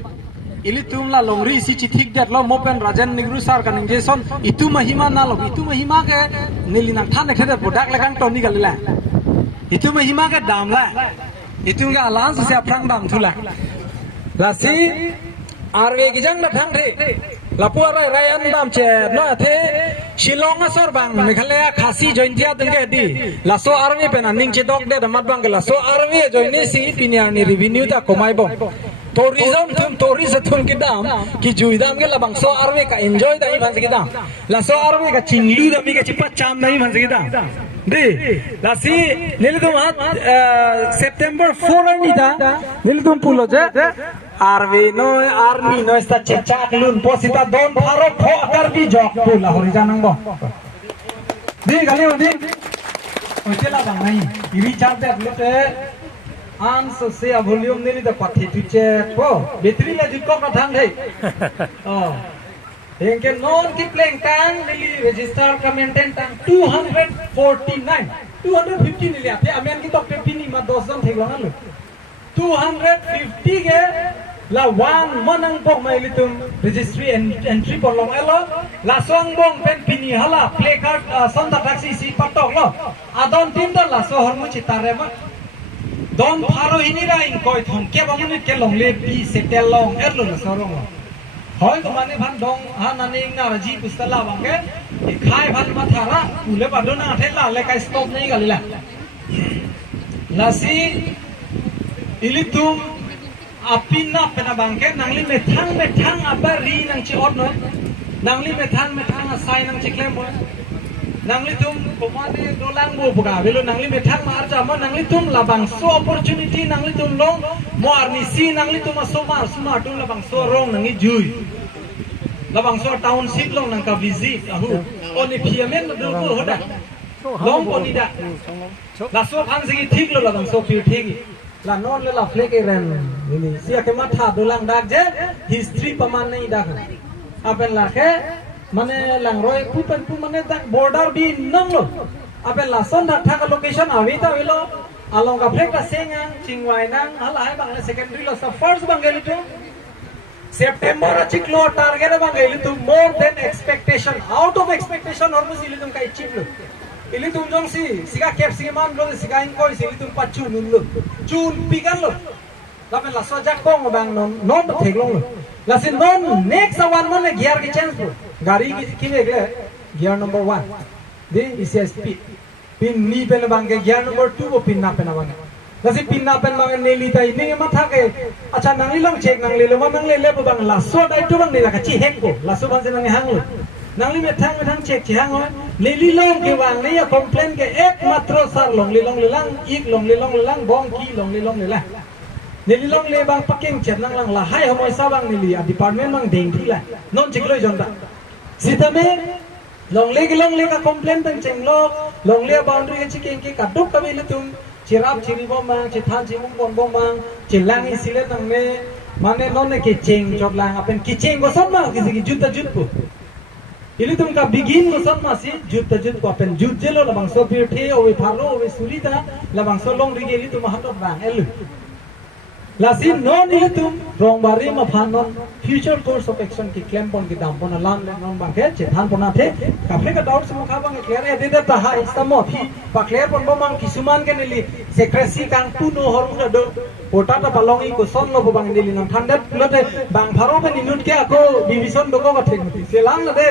ili tum la longri si chithik dat lo mopen rajan nigru sar kaning jeson itu mahima ke nili nang thane khede bodak lekang toni galila itu mahima ke damla itu ga alans se aprang dam thula la si arwe gijang na thang the lapua rayan dam che no the shilong asor bang meghalaya khasi jointia tenge di laso arwe pena ning che dok de mat bang laso arwe joine si piniar ni revenue ta komai bong tourism tum ki dam ki juidam ke labang so arwe ka enjoy dai man se dam la so arwe ka chinglu da mi ka chipa cham dai man se dam di la si nilidum September 4 ani da nilidum pulo je arwe no army no sta chechak lun posita don pharo pho atar bi jok pula hori janang bo di gali di ojela bang nai iri charte lute ans se volume nili da pathi tu check po betri la jikko ka thang thei oh Engke non ki pleng kang nili register ka maintain tang 250 nili ate amen ki tok pini ma 10 jon thek longan lu 250 ke la one manang bong mai litum registry entry por long elo la song bong pen pini hala play card son ta taxi si patok lo adon tim da la so hormu chitare ma don pharo ini ra in koi thong ke ba mun ke long le pi setel long er lo so rong hoi ko mane bhan dong ha na ning na ji pustala bang ke khai bhan ma thara ule ba do na the la le kai stop nei gali la lasi ilitum apina pena bang ke nangli methang apa ri nang chi od no nangli methang asai nang chi klem mo nangli tum pomade dolang bo buka belo nangli methang mar jama nangli tum labang so opportunity nangli tum long mo arni si nangli tum so mar suma tum labang so rong nangi jui labang so township long nang ka visit ahu oni piamen do ko hoda long oni da la so phang sigi thik lo labang so pil thik la non le la flek eren ni sia ke matha dolang dak je history paman nei dak apen la ke mane langroi pupen pu mane tak border bi nang lo ape la son dak thak location avita wilo along ka flek ka sengang chingwai nang hala hai bang secondary lo sa first bangeli to September achiklo target bangeli to more than expectation out of expectation almost ilitum kai chiplo ilitum jong si siga kep si man lo siga in koi ilitum pachu nun lo chun pikan lo lapen la so jak kong bang non thek long lo la sin non next one mon gear ki chance bro gari ki vegle gear number 1 de is speed pin ni pen bang ke gear number 2 wo pin na pen bang la sin pin na pen bang ne li tai ni ma tha ke acha nang li long check nang le lo nang le bang la so dai tu bang ni la ka chi hek ko la so bang se nang hang lo nang li me thang check chi hang ho ne li long ke wang ne ya complain ke ek matro sar long li long le lang ik long le lang bong ki long le lang nili long le bang paking chet nang lang la hai homoi sa bang nili a department bang ding thi la non chikloi jong da sitame long le ka complaint tang cheng lo long le boundary ke chiking ke kaduk ka bele tum chirap chiri bom mang chithan chimung bom mang chilang i sile nang me mane non ne ke cheng jot lang apen ki cheng go son ma ki juta jut ko ili tum ka begin go son ma si juta jut ko apen jut jelo la bang so pir the o we pharo o we sulita la bang so long ri ge li tum hatot bang elu Lasin non ilitum rong bari ma phanon future course of action ki claim pon ki dam pon lan non bang ke chethan pona the kapre ka doubt sam kha bang clear e de ta ha istamo thi pa clear pon bang kisuman ke nili secrecy kang tu no hor mu do ota ta balong i ko son lo bang nili non thandet lote bang pharo be ninut ke ako division do ko ka thek muti selang la de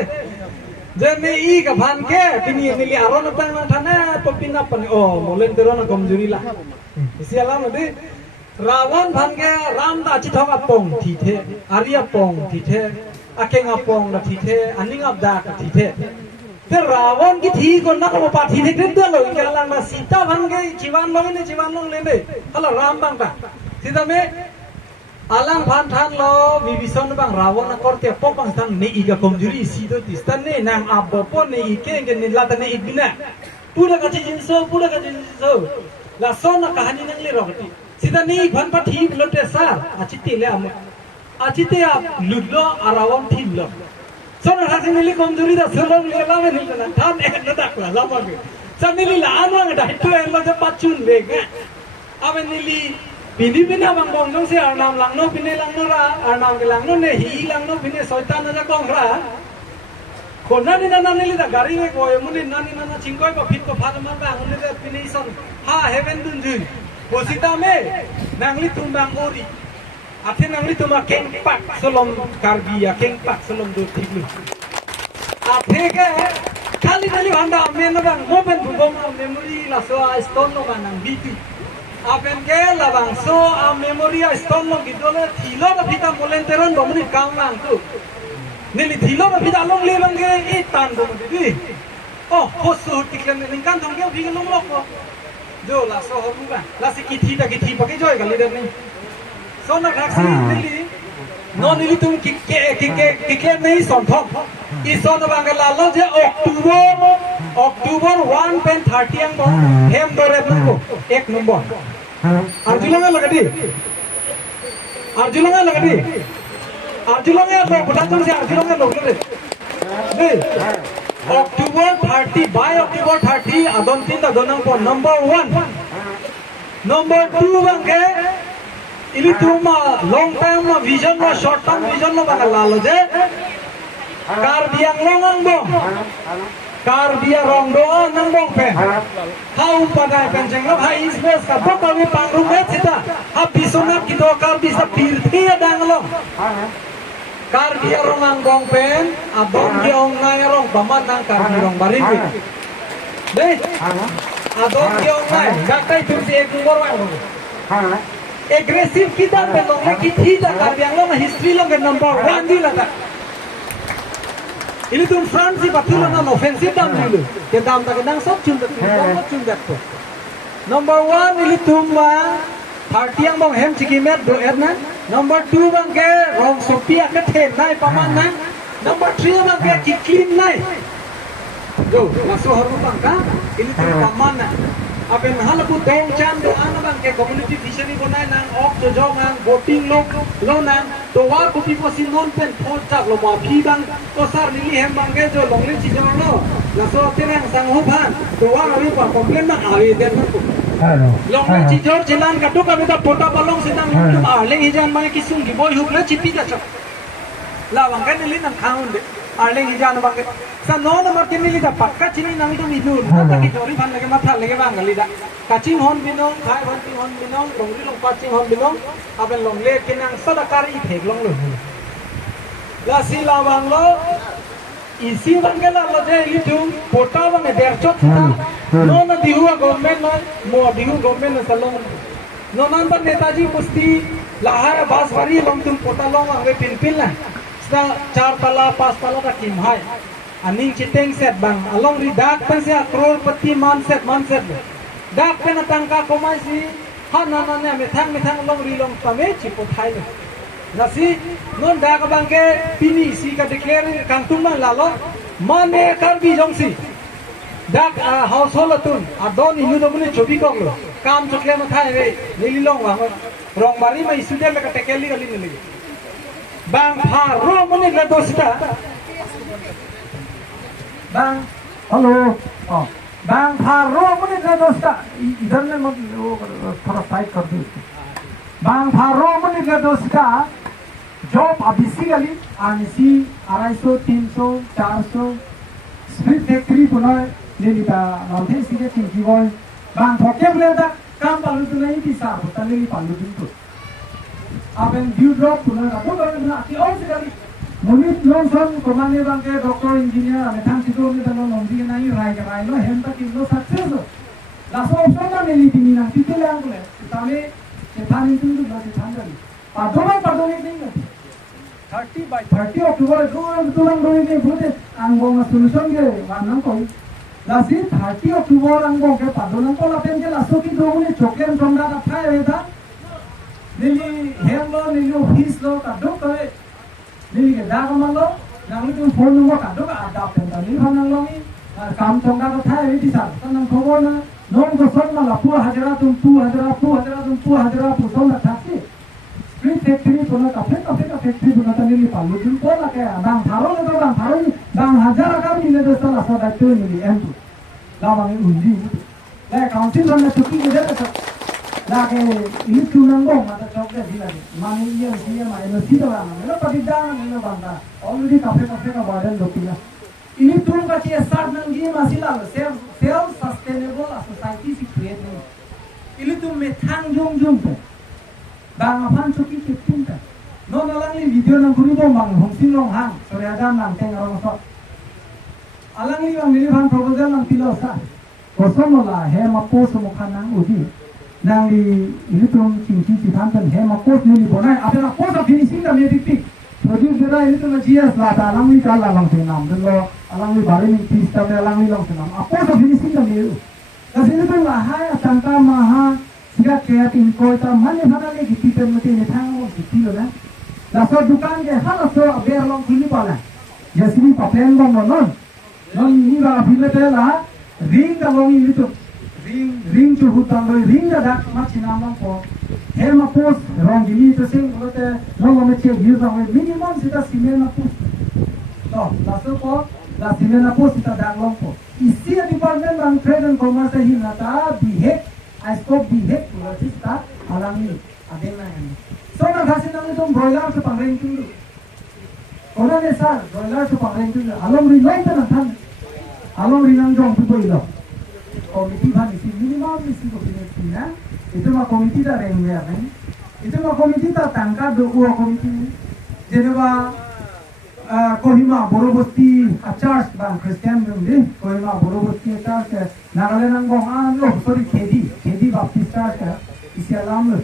je ne i ka phan ke pini nili aron bang na thana popina pan o molen terona komjuri la selang la de Rawan bangge ram da chi thong apong thi the Arya pong thi the akeng apong la thi the aning abda ka thi the te Rawan ki thi ko na ko pa thi the de lo ke lang na Sita bangge jiwan long le ne hala ram bang ta sida me alang phan than lo vibison bang Rawan na korte pok bang tang ne i ga komjuri si do tistan ne nang abbo po ne i ke ne la ta ne i bina pura ka chi jinso la sona kahani nang le roti Sida ni bhan pa thi lote sar achite le am achite a ludlo arawam thim lo sona hasin ni komjuri da solong le la me ni na tham ek na dak la ma ge sanili la anwang da itu en lo je pachun le ge awen ni li bini bina bang bong jong se arnam lang no bine lang no ra arnam ke lang no ne hi lang no bine soitan na kong ra kona ni na ni da gari me ko muni na ni na chingkoi ko phit ko phar ma ba ngun le bine son ha heaven dun jun Bosita me nangli tumbang ori ate nangli tuma keng pak solom karbia keng pak solom do tiglu ate ke kali handa me na bang moben bom memory la so a stone no manang bitu apen ke la bang so a memory a stone no gidole thilo na pita molenteron bomni kaung lang tu nili thilo na pita long le bang ge e tan bom di oh hosu tiklen lingkan thong ke big long lok jo la so ho ba la si ki thi pa ke joy ka leader ni so na raksi nili no nili tum ki ke nahi son thok i so na bang la lo je October 1 pen 30 ang bo hem do re ko ek number arjulanga lagadi arjulanga lo butan se arjulanga lo le October 30 by October 30 adon tin da donang po number 1 number 2 bang ke ili tuma long term vision ma short term vision ma bang la lo je kar biang long ang bo Kardia rong doa nang bong pen. Hau padai pen jengap hai isbes ka bokal mi pangrung et sita. Habis sunat kita kar bisa pirthi danglong. Kardia rong ang bong pen, abong diong ngai rong bamat nang kardi rong baring. Deh. Adong diong ngai, gakai tursi ek number wang. Aggressive kita belong kita kardiang long history long ke number 1 di lata. Ini tuh front sih patuh lah offensive dam dulu. Ke dam tak kedang sok cundat tu. Number 1 ini tuh mah 30 yang bang hem cikimet do erna. Number 2 bang ke rong sopia ke ten nai paman nai. Number 3 bang ke kiklin nai. Go masuk haru bang ka. Ini tuh paman nai. Aben halaku dong chan do ana bang ke community fishery bonai nang ok jojong nang boating lo nang to war ko pipo sin non pen phot chak lo ma phi bang to sar nili hem bang ke jo longlin chi jong lo la so tenang sang ho phan to war abi pa complain na awe den ko longlin chi jor chilan ka to ka beta pota balong sinang tum arle hijan mai ki sung gi boy huk la chipi ka chak la bang ke nili nang khaun de arle hijan bang ke sa no na martin nili da pakka chini nang to mi dur na ki jori phan lage matha lage bang gali da kaching hon binong khai hon ti hon binong longri long paching hon binong aben long le kinang sadakari phek long lo la si la bang lo isi bang ke la lo je litum pota bang der chot no na dihu government no mo dihu government na salong no nan ba netaji musti lahar baswari long tum pota long ave pin la sta 4 tala 5 tala ta kim hai aning chiteng set bang along ri dak pa sia crorepati man set dak pe na tangka komai si hana na ne methang long ri long tame chipo thai le nasi non dak bang ke pini si ka declare kangtung ma lalo mane kar bi jong si dak household atun adon inu do bune chobi kok lo kam chokle ma thai re nili long wa rong bari ma isude le ka tekeli gali nili bang pha ro mane la dosta bang hello bang pharaoh पनि दोस्ता इधर ने मत वो थोड़ा साइड कर दो bang pharaoh पनि दोस्ता जॉब बेसिकली आनिसी 250 300 400 स्प्रिट फैक्ट्री पुनः लेलिता नॉर्थे सिगे चिंकी बोल bang फोके लेदा काम पालू तो नहीं दिसा होता लेली पालू तो अपन ड्यू ड्रॉप पुनः तो करना कि और से करी Munit long-son komane bangke doktor engineer metang situ ni dalam nombi nai rai lo hempa kilo success lo laso option na neli tini na titel ang le tame setan itu tu berarti tanggal padone ni 30 by 30 October tulang doi ni bude anggong solution ke wanang koi lasi 30 October anggong ke padone ko la pen ke laso ki do ni choklen tonda ka thai eta neli hemlo neli office lo ka do kare Nili ke dah kamal lo, nang itu phone number kado ka ada penta nili phone nang lo ni kam chongda ka thai ini sar, tanang khobor na non ko son na lapu hajara tum pu hajara pu son na thasi, street factory puna kafe factory puna tanili palu tum ko la ke bang tharo le to bang hajara ka ni le dosta la sa daito nili entu, la bang undi, le council na chuki ke deta Lagi ini tunang bong mata coklat di lagi. Mani iya mah energi tu lah. Mela padidang mela bangga. Already kafe ka badan dokila. Ini tunang kaki start nanti masih lalu. Self sustainable society si create ni. Ini tu methang jong tu. Bang apaan cuki kitin tu. Non alang ni video nang kuri bong bang hongsin long hang. Sorry ada nang teng orang sok. Alang ni bang nilai bang proposal nang tilo sa. Kosong lah. He mapo semukan nang udi. Nang di ini tuh cincin tantan he makos ni bonai apa nak kos finishing dah ni tik producer dah ini tuh najias lah alang ni kalah lang senam dan lo alang ni baru ni pista ni alang ni lang senam apa kos finishing dah ni kasi ini tuh lah hai tangka maha siga kaya tingkoi ta mana mana ni gitu tu mesti ni thang lo gitu lo lah laso dukan ke hal laso biar long kini pala jadi ni papen bang non ni lah filem tu lah ring dah long ini tuh ring chu hutang loi ring da dak ma chinam long ko he ma post rong gimi to sing bote no me che views ang minimum sita simen na post to laso ko la simen na post sita dak long ko isi department ng trade and commerce hi na ta bihek I stop bihek ko sita alang ni aden na yan so na kasi nang itong broiler sa pangreng tu ona ne sar broiler sa pangreng tu alam ri lai ta na than along rinang jong tu boy lo komiti ban isi minimal isi ko pinna itu mah komiti da reng ya kan itu mah komiti ta tangka do komiti jeneba Kohima Borobosti Church bang Christian deh Kohima Borobosti Church Nagaland nangong lo sorry Kedi Baptist Church isi alam lo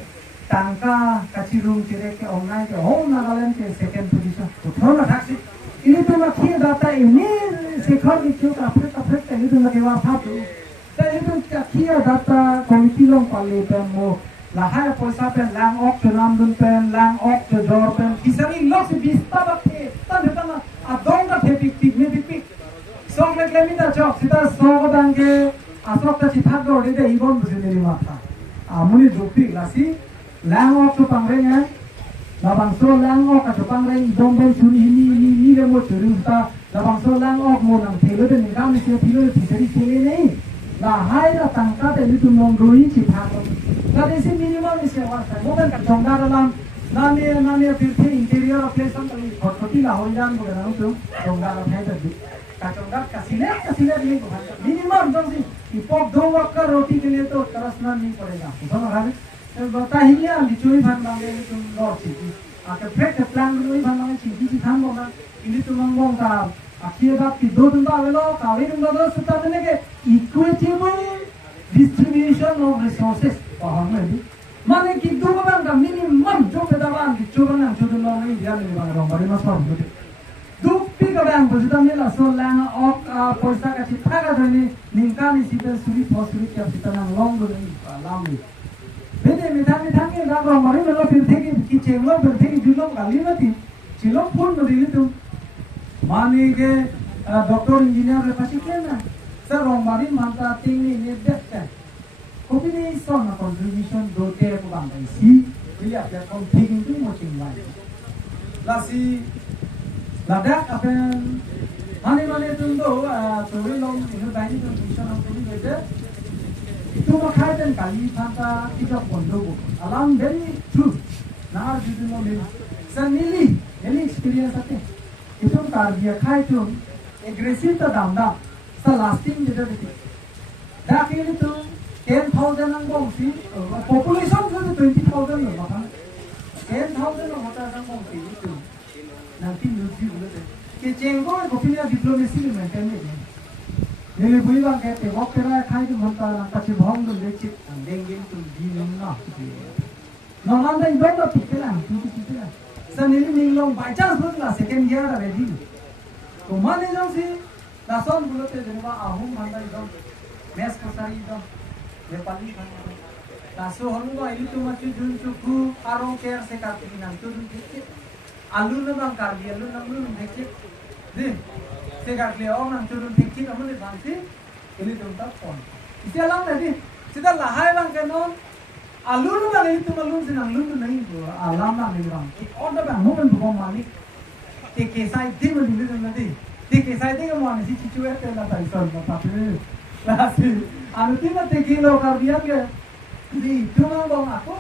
tangka kacirung cire ke online ke home Nagaland ke second position betul lah taksi ini tuh makin data ini sekarang itu kapret ini tuh lagi wafat tuh dan itu kia data komiti long paling temu lahai poisa pen lang ok ke namdun pen lang ok ke jor pen isari los bista bakte tan tan adong ka pik song le klemi da chok sita song dange asrok ta chithak do de ibon bujeli mata amuni jokti lasi lang ok to pangrenya labang so lang ok ka pangreng idong ben suni ni le mo turuta labang so lang ok mo nang thelo de ngam ni se thilo tisari chele nei lahai la tangka de itu mongroi chithak Tadi si minimal ni sewa saya, bukan kan jonggar dalam nani filter interior place sampai hotel lah honjan bukan itu jonggar apa itu, kaconggar kasih ni bukan minimal dong si, ipok 2 वक्त का रोटी के लिए तो तरसना नहीं पड़ेगा, समझ रहे हैं? तो बताइए अभी चोरी भान मांगे तुम लॉट चीज़, आके फ्रेश प्लान चोरी भान मांगे चीज़ खान बोला, ini tu mangong ka, akhir baat ki 2 दिन बाद लो, कावी दिन बाद सुता देने के equitable distribution of resources. Paham ni? Mana kita orang dah minimum job pedawan, job orang job orang ni dia ni orang orang beri masalah betul. Dupi orang bersama ni lah solang ok poisa kasih thaga tu ni ningkan ni sih suri posuri kiam sih tanang long tu ni lam ni. Bede mitang ni orang orang beri masalah firte ki cenglo firte ki julom kali nanti cilom pun beri tu. Mana ke doktor engineer lepas itu na. Sir orang beri mata tinggi ni dek. Kopi ni sana contribution dote ko bang isi bila dia config itu macam mana lasi ladak apa mana tu do tuwe long itu tadi tu mission of ini beda itu makai dan kali tanta kita kondo alam very true nah jadi lo ni sanili ini experience ate itu karya kai tu aggressive ta damda sa lasting jadi tu dah kini tu 10,000 ang bong si population ko 20,000 lo maka 10,000 ang mata ang bong si itu nanti lusi ulit ke jenggo ko pinya diplomacy ni maintain ni nili bui bang ke te wak kera khai tu mata ang pachi bhong do lechit ang dengin tu di na no nanda ibang do tikela tikela sa nili ninglong by chance bul la second year ready to mane jong si lason bulote jenwa ahum manda idong mes kasari idong Nepali kan, nasu hormo ini tu macam jun cuku arong care sekarang ini nanti jun dikit, alu nang karbi alu nang lu dikit, deh sekarang dia orang nang jun dikit, kamu ni nanti ini tu tak pon. Isi alam ni, kita lahai bang kenon, alu nang ini tu malu senang lu tu nahi tu alam nang ini bang. Orang bang mungkin bukan malik, tekesai dia mesti tu nanti, tekesai dia kamu ani si cucu itu lah tadi soal tapi. Lasi, anu tina tekilo karbian ke, di cuma bang aku,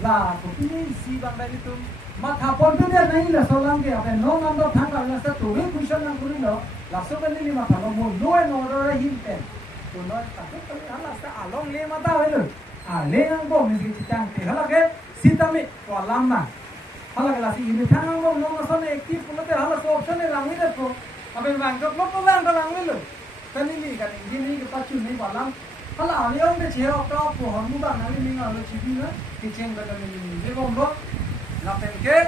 lah aku pilih si bang dari tu, mat hapon tu dia nahi lah soalan ke, apa no number thang kalau nasa tu, ini question yang kuri lo, langsung kan ni mat hapon, mau no and order himpen, tu no takut kalau halas ta along le mata helu, le yang bang mesti citang te, halah ke, sita mi, kolam na, halah ke lasi ini thang bang no masam aktif, pulau te halas option ni langi deh tu, apa yang bang jok lo tu langi lo. Kan ini kan ini kita cuma balang, kalau ani orang deh cewek atau apa orang muda nanti ni kalau cipi na, kiceng badan ini, jadi bombo, lapen ke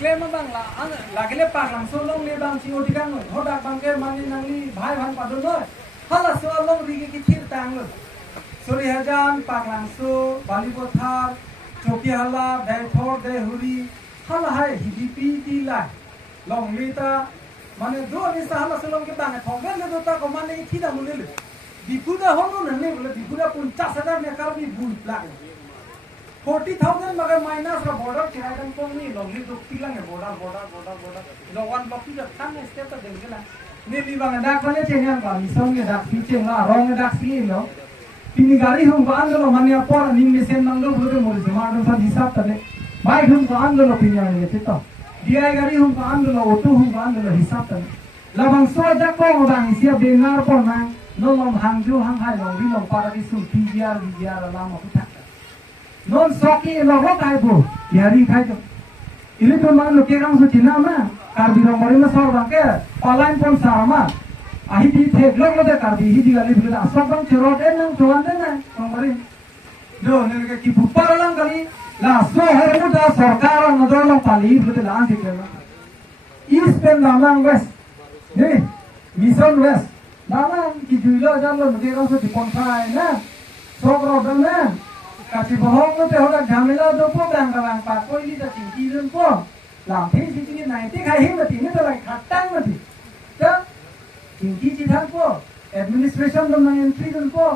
klaim bang lah, lagi le parang solong le bang si odi kan, hodak bang ke mani nanti bahai padu loh, kalau solong rigi kicir tang loh, suri hajan parang so, bali bothar, choki hala, belthor dehuri, hala hai hidipi tila, long lita. Mana dua ni sahaja selong kita ni, thongkel le dota komande ini tidak mulai le. Dipuda hongo nane boleh dipuda 50,000 ni kalau ni bul plak. 40,000 मगर माइनस का बॉर्डर किराया कम नहीं लोग तो किला है बॉर्डर लोगन लोग की जब थाने स्टेप तो देंगे ना नीली बांग डाक वाले चेंगे का मिसोंगे डाक पीछे ना रोंगे डाक सी लो पिनी गाड़ी हम बांध लो मानिया पर निम्न से नंगलो बोले मोल जमाड़ो सा हिसाब तले बाइक हम बांध लो पिनी आने के तो डीआई गाड़ी हम बांध लो ऑटो हम बांध लो हिसाब तले labang so jak ko bang isia benar pon na no lom hangju hang hai long ri long para di su pijar alam aku tak non soki lo ho kai bu yari khai jo ini to man lo ke rang su tina ma kar bi rong mari ma sor bang ke online pon sama ahi di thek log lo de kar bi hi di gali bi da asok bang chorot en nang chuan den na rong mari do ne ke ki bupar lang kali la so har mu da sarkar ang nador long pali bi de lan thik le east pen namang west ni mission west namang ki juilo jan lo ke rang su ti pon phai na sok ro dang na kasi bohong lo te hoda jhamela do po bang bang pa koi li da ting ki dun po lam thi si ti nai ti khai him da ti ni to lai khatang ma ti ta ting ki ji thang po administration lo nang entry dun po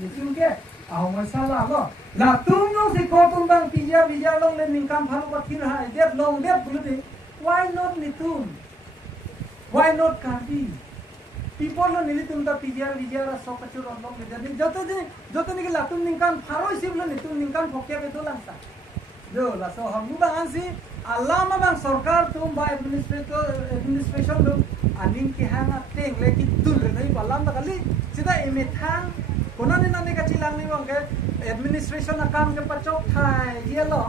ni chung ke a ho mai sala lo la tum no si ko tum bang pija bija long le ning kam phalu pa thir hai dep long dep bulu ti why not ni tum why not karbi people lo nili tum da pija bija ra so ka chur long le da joto ni ke la tum ning kam pharo sim lo ni tum ning kam phokya be to lang sa do la so ham bang ansi alama bang sarkar tum ba administration lo aning ki hanga teng le ki tul re nai balam da kali sida eme thang kona ni nani ka chilang ni bang ke administration akam ke pachok thai ye lo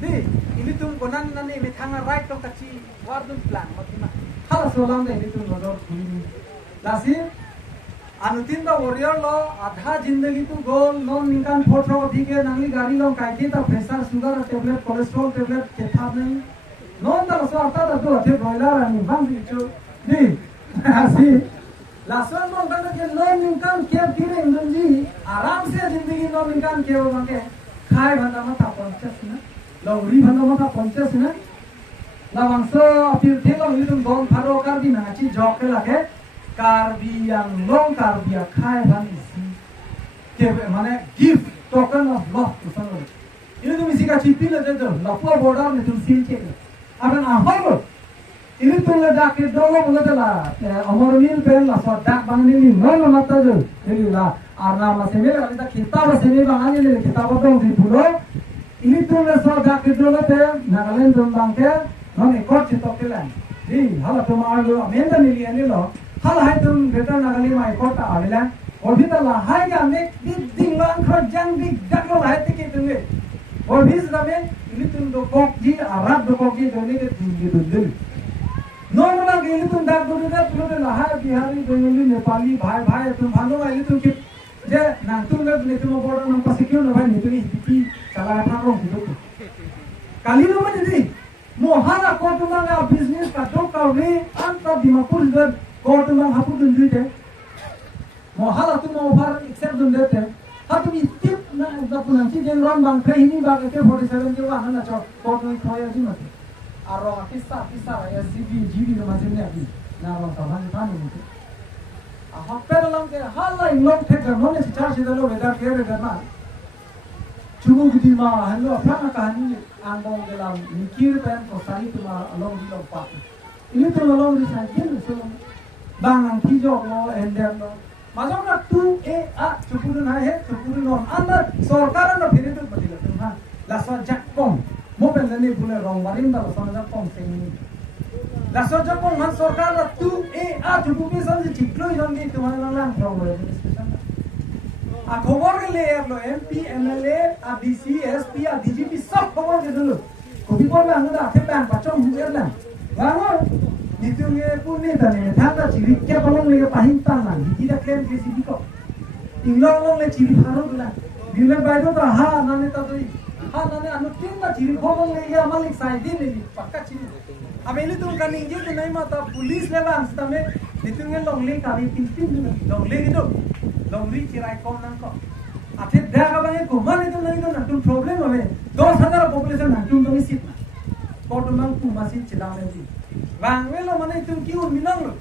di ini tum kona ni nani eme thang right to kachi war dun plan matina hala so lam de ini tum rodor khuli lasi anutin da warrior lo adha jindagi tu gol non ninkan photo dike nangli gari lo kaiti ta pressure sugar tablet cholesterol tablet ke thap nai non da so arta da do the broiler ani bang di chu di asi lasan non da ke non ninkan ke dire indonji aram se jindagi non ninkan ke bange khai bhanda mata ponchas na lori bhanda mata ponchas na lawang so apil thelo lidum don pharo kar di na chi jok ke lage karbi yang long karbi ya khai bhan isi ke mane gift token of love to someone ini tu misi ka chipi le de lapo border ne tu sil che aran ahor ini tu le dak ke dolo bola de la amor mil pen la so dak bang ni no no mata jo ini la arna ma se me la ta kitab se me bang ani le kitab dong di pulo ini tu le so dak ke dolo te nagaland dong bang ke no ne kot che tokelan di hala to ma lo amenda ni li ani lo hal hai tum better nagali mai kota avila odita la hai ga mek big ding lang kho jang big daklo hai tike tum ne odis da me ini tum do kok ji arab do kok ji do ne ke tingi do dil no no na ini tum dak do da tum de la hai bihari do ne nepali bhai tum bhalo ai tum ke je na tum ne tum border nam pa sikyo na bhai ni tum ki chala tha ro ki do kali no ma di mohana ko tum na business ka do ka re anta dimapur de ko tum bang hapu dun dite mo hala tum mo far except dun dite ha tum tip na da punan chi gen ron bang khai ni ba ke 47 ke wa na cho ko tum khoya ji mate aro pisa SGB GB no ma jenne abi na ro ta ban ta ni mute a hopper lang ke hala inlok the ga no ne cha chi da lo weda ke re ga na chugu gidi ma hello apna kahani andong de la nikir pen ko sani tuma along di lo pa ini tu along di sa gen so bang thi jok lo ender lo mazok na tu e a chupuru na he chupuru no andar sarkar na phire tu patila tu ha la so jakkom mo pen ne bule rong warim da so na jakkom sing la so jakkom han sarkar na tu e a chupuru san ji chiklo jon di tu na lang rong lo a khobor ke le lo MP MLA a DC SP a DGP sab khobor ke dulu kopi por na na the ban pa chong hu la ngano Nitungnya pun ni tadi, thanda ciri kya palong lagi pahin tangan, kita claim kesi diko. Inglong long le ciri haru bila, bila bayar tu ha nane tadi, ha nane anu timba ciri palong lagi amalik side ni pakka ciri. Ab ini tu kan injil tu naik mata polis le bang, setame nitungnya long le kami pintin tu, long le itu, long le cirai kom nang ko. Akhir dah kabarnya kuman itu naik tu nanti problem apa? 2,000 population nanti tu mesti sit, kau tu mang tu masih cidang lagi. Bang velo mane tum ki un minang lo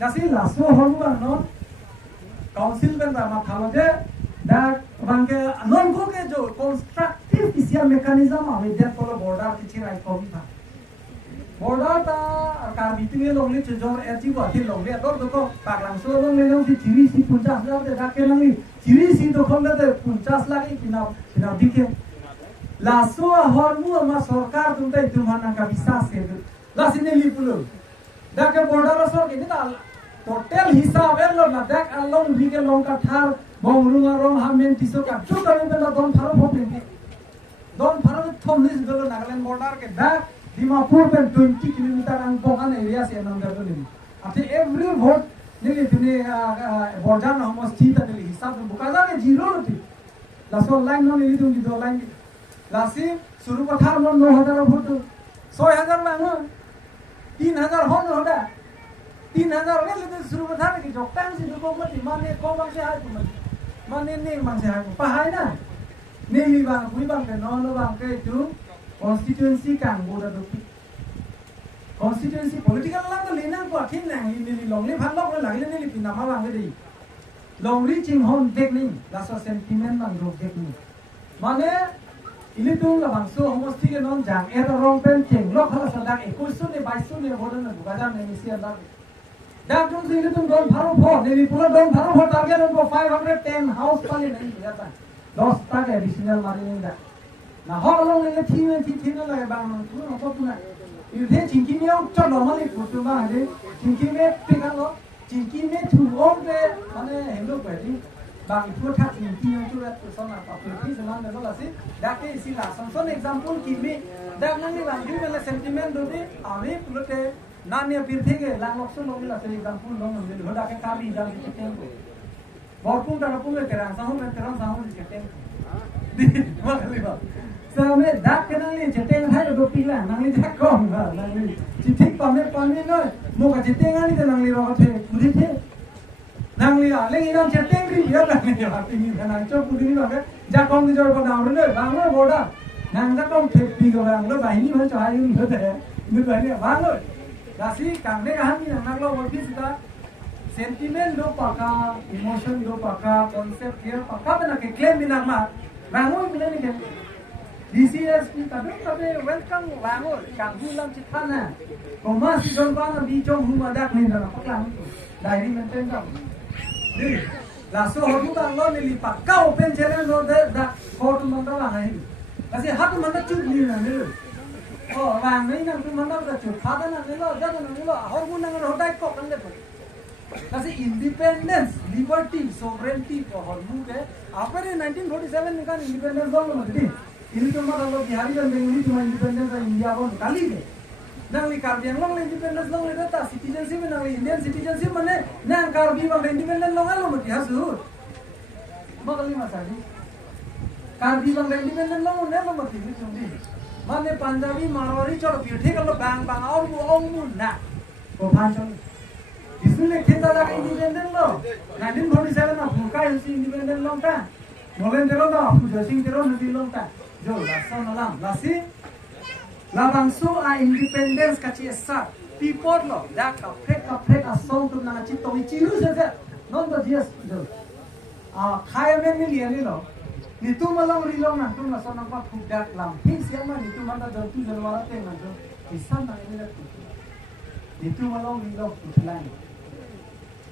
nasi laso holu bang non council ben ba ma thalo je da bang ke non ko ke jo constructive isia mechanism ave der polo border ki chirai ko bi tha border ta ka bitinge long le jor erji ko atil long le dor do ko pak lang so long le long si chiri si 50,000 de da ke lang ni chiri si do khon de 50 lakh kina dike laso hormu ma sarkar tum dai tum hanan ka bisa se la sine li pulo dak ke border asor ini tal total hisab lo na dak along bige long ka thar bong runga rong hamen tiso ka chu ka ben na don tharo ho ben don tharo thom nis dolo Nagaland border ke dak Dimapur ben 20 kilometer ang bokan area se nang dar ni ate every vote nili tuni border na homos thi ta nili hisab bukaza ne zero ti laso line no nili tuni do line lasi suru pathar mon 9000 vote 6000 lang 3000 hon hoda 3000 ke le suru pathar ki joktan si do ko ti mane ko bang se hai mane ne man se hai pa hai na ne li bang bui bang ke no no bang ke tu constituency kang boda do constituency political lang to lena ko thin nang ni long le phan lok le lai le ni pinama bang ke di long ri ching hon tek ni laso sentiment bang ro tek ni mane ilitung la bang so homosti ke non jang era rong pen cheng lok hala sadak 21 ne 22 ne bodan na bukaja ne ni sia dak dak tung ilitung don pharo pho ne pura don pharo pho target on 510 house pali nahi jata 10 ta additional mari ni da na ho long le thi na la bang tu no ko tu na ilthe chingki me chot lo mali ko tu ba de chingki me pika lo chingki me thu om de mane helo ba di bang tu thak chingki me tu ra tu so na pa pi se man de lo la si dak ke si la son example ki me dak nang ni bang yu me sentiment do de ame pulote na ne pir the ke lang lok so lo la se example lo man de ho dak ke ka bi dang ki tem ko borpun ta pun le terang sa ho me terang sa ho ki tem di ma li ba sao mẹ đáp cái năng liên chỉ tên hai được pi là năng liên chắc còn và năng liên chỉ thích còn mẹ còn nên thôi một cái chỉ tên anh thì năng liên nó có thể cứ thế năng liên à lên năng chỉ tên cái gì đó năng liên là tình hình năng cho cứ đi vào cái ra con đi rồi còn nào nữa vàng nó bồ đó năng ra con thiệt đi rồi vàng nó bảy như cho ai như thế như vậy này vàng rồi là sĩ càng đấy hắn như năng lo một cái gì đó sentiment lo paka emotion lo paka concept kia paka bên là cái claim bên năng mà vàng ngôi bên này DCS kita tapi welcome bangun kanggu lam citana komas jon bana bi jom huma dak ni dalam paklang diary maintain dong di laso hodu bang lo ni lipat kau pen channel lo da photo manda bang ai kasi hat manda chut ni na ni oh bang ni nang tu manda da chut khada na ni lo da na ni lo hor mun nang ro dai ko kan de kasi independence liberty sovereignty ko hor mu ke apare 1947 ni kan independence dong lo di ini cuma kalau Bihari dan Bengali cuma independen dari India pun kali deh. Nang Karbi yang long independen long data citizenship nang Indian citizenship mana nang Karbi bang independen long alo mati hasud. Makali masadi. Karbi bang independen long ne lo mati ni cuma. Mana Punjabi Marwari coro biar kalau bang aur bu ong na. Ko panjang. Isune kita lagi independen lo. 1947 na buka yang si independen long ta. Molen terus dah, pusing terus nanti long ta. Jo langsung malam lasi labangsu a independence kaci esa people lo dak kapek asong tu nana cito ichiru saja non to dias jo a khaya men ni liani lo ni tu malam rilong na tu na so nampak kudak lam pin siapa ni tu manda jo tu jalwala te na jo isan na ini dak ni tu malam rilong tu plan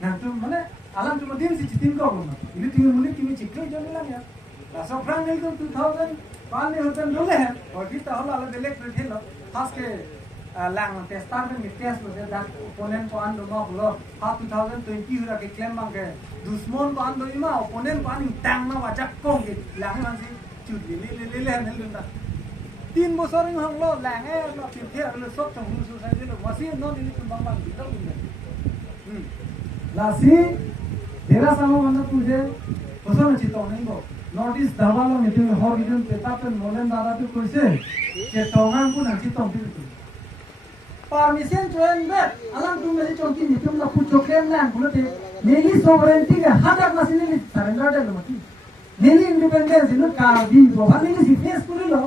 na tu mana alam tu madin si citin ko lo ini tu mulai kimi ciklo jo nilang ya laso prang ni tu 2000 पानी होते हैं लोले हैं और कितना होला अलग अलग बैठे लो खास के लैंग टेस्टर में टेस्ट होते हैं दैट ओपोनेंट को आन लो बोलो हाफ 2020 हुआ के क्लेम मांगे दुश्मन को आन लो इमा ओपोनेंट को आन टैंग ना वाचा कोंग के लैंग में से चुट ले हैं ले 3 বছর हम लो लैंग है लो फिर लो सब तो हम सोसाइटी लो वसी नो दिन तुम बांग बिता लासी तेरा सामो मन तुझे ओसो न चितो नहीं गो Notice dawalo ni tu hor gidun petapen molen dada tu koise ke tongan pun nanti tong tu permission join bet alam tu mesti chonki ni tu na pucho kem lang kulote neli sovereignty ke hadak masih neli surrender de mati neli independence inu karbi bohan neli si face puri lo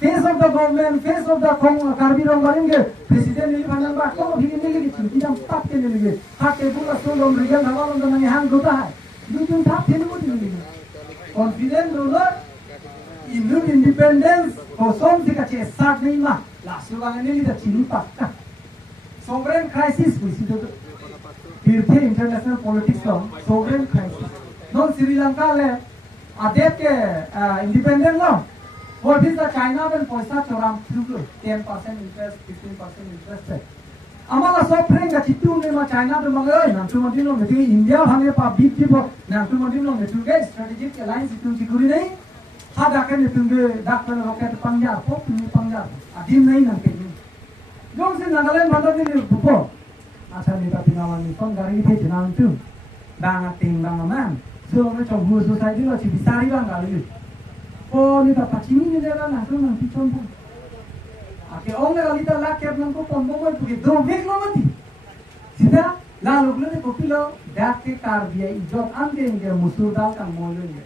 face of the government face of the karbi rongarin ke president neli bhanan ba ko bhi neli ki chunti jam tap ke neli ke ha ke pura so lom regal dawalo na ngi hang gota hai du tu tap thenu ko neli confident dulu induk independence kosong jika cesar ni mah langsung orang ini kita cini pakka sovereign crisis puisi itu birthday international politics dong sovereign crisis non Sri Lanka le adet ke independent lo what is the China dan poisa coram through 10% interest 15% interest amala so friend ga chitu ne ma China to mangai na tu mati no meti India bhange pa big tip na tu mati no metu ge strategic alliance tu chikuri nei ha da ke ne tu ge dak na rocket pangja po ni pangja adim nei na ke jong se Nagaland banda ni buko asa ni ta pinawan ni kon gari the janang tu dang ting dang man so me cho bu society lo chi bisari bang gali o ni ta pachini ni de na tu na pichon pu ake onge galita la ke apnan ko pombo mo puke do vek lo mati sida la loglo de kopilo dak ke kar dia ijon ande nge musur dal kan mo lo nge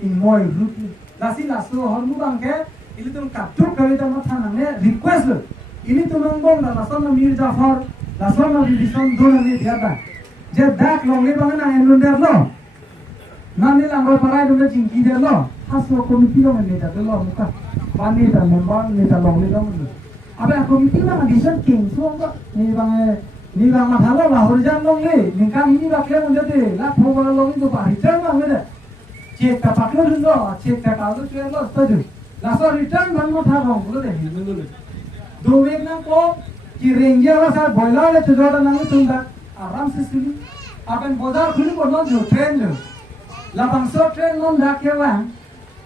in moy ruti la si la so hormu bang ke ili tum kaptur kari ta matha na ne request lo ini tum bong la so na Mir Jafar la so na division do na ni dia ba je dak lo nge bang na en lo der lo na ni la ngoi parai do jingki der lo haso komiti lo ne da lo muka bani ta member ni ta long ni lo ni abe komiti la ngadison king so ba ni bang mathalo la horjan long ni ningkan ini ba ke mun de la phobal long ni to pa return ma ngede check ta paklo do check ta ka do che lo sta ju la so return man ma tha rong lo de hi lo do week na ko ki rengia wa sa boila le to joda na tung da aram se sili aben bodar khuli ko no jo train jo la bang so train non da ke wa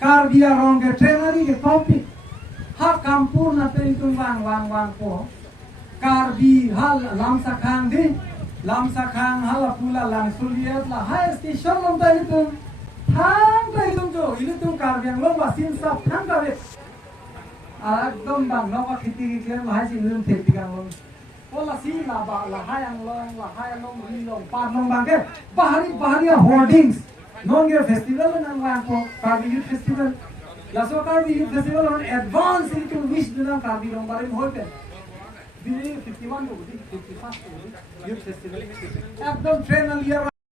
kar dia rong ke trainari ke kompi ha kampur na te tung wang ko kar bi hal lam sa khang hal pula lang suliat la high station long ta tung thang ta tung jo ile tung kar biang long ba sin sa thang ka ve ekdom bang no ka khiti ki klen hai sin lum the tikang long ola si la ba la hayang long ri long pa long bang ke bahari hoardings non your festival nang wang ko Karbi Youth Festival la so Karbi Youth Festival on advance into wish dina Karbi long bare hoy pe dini 51 ko 51 youth festival ekdom train year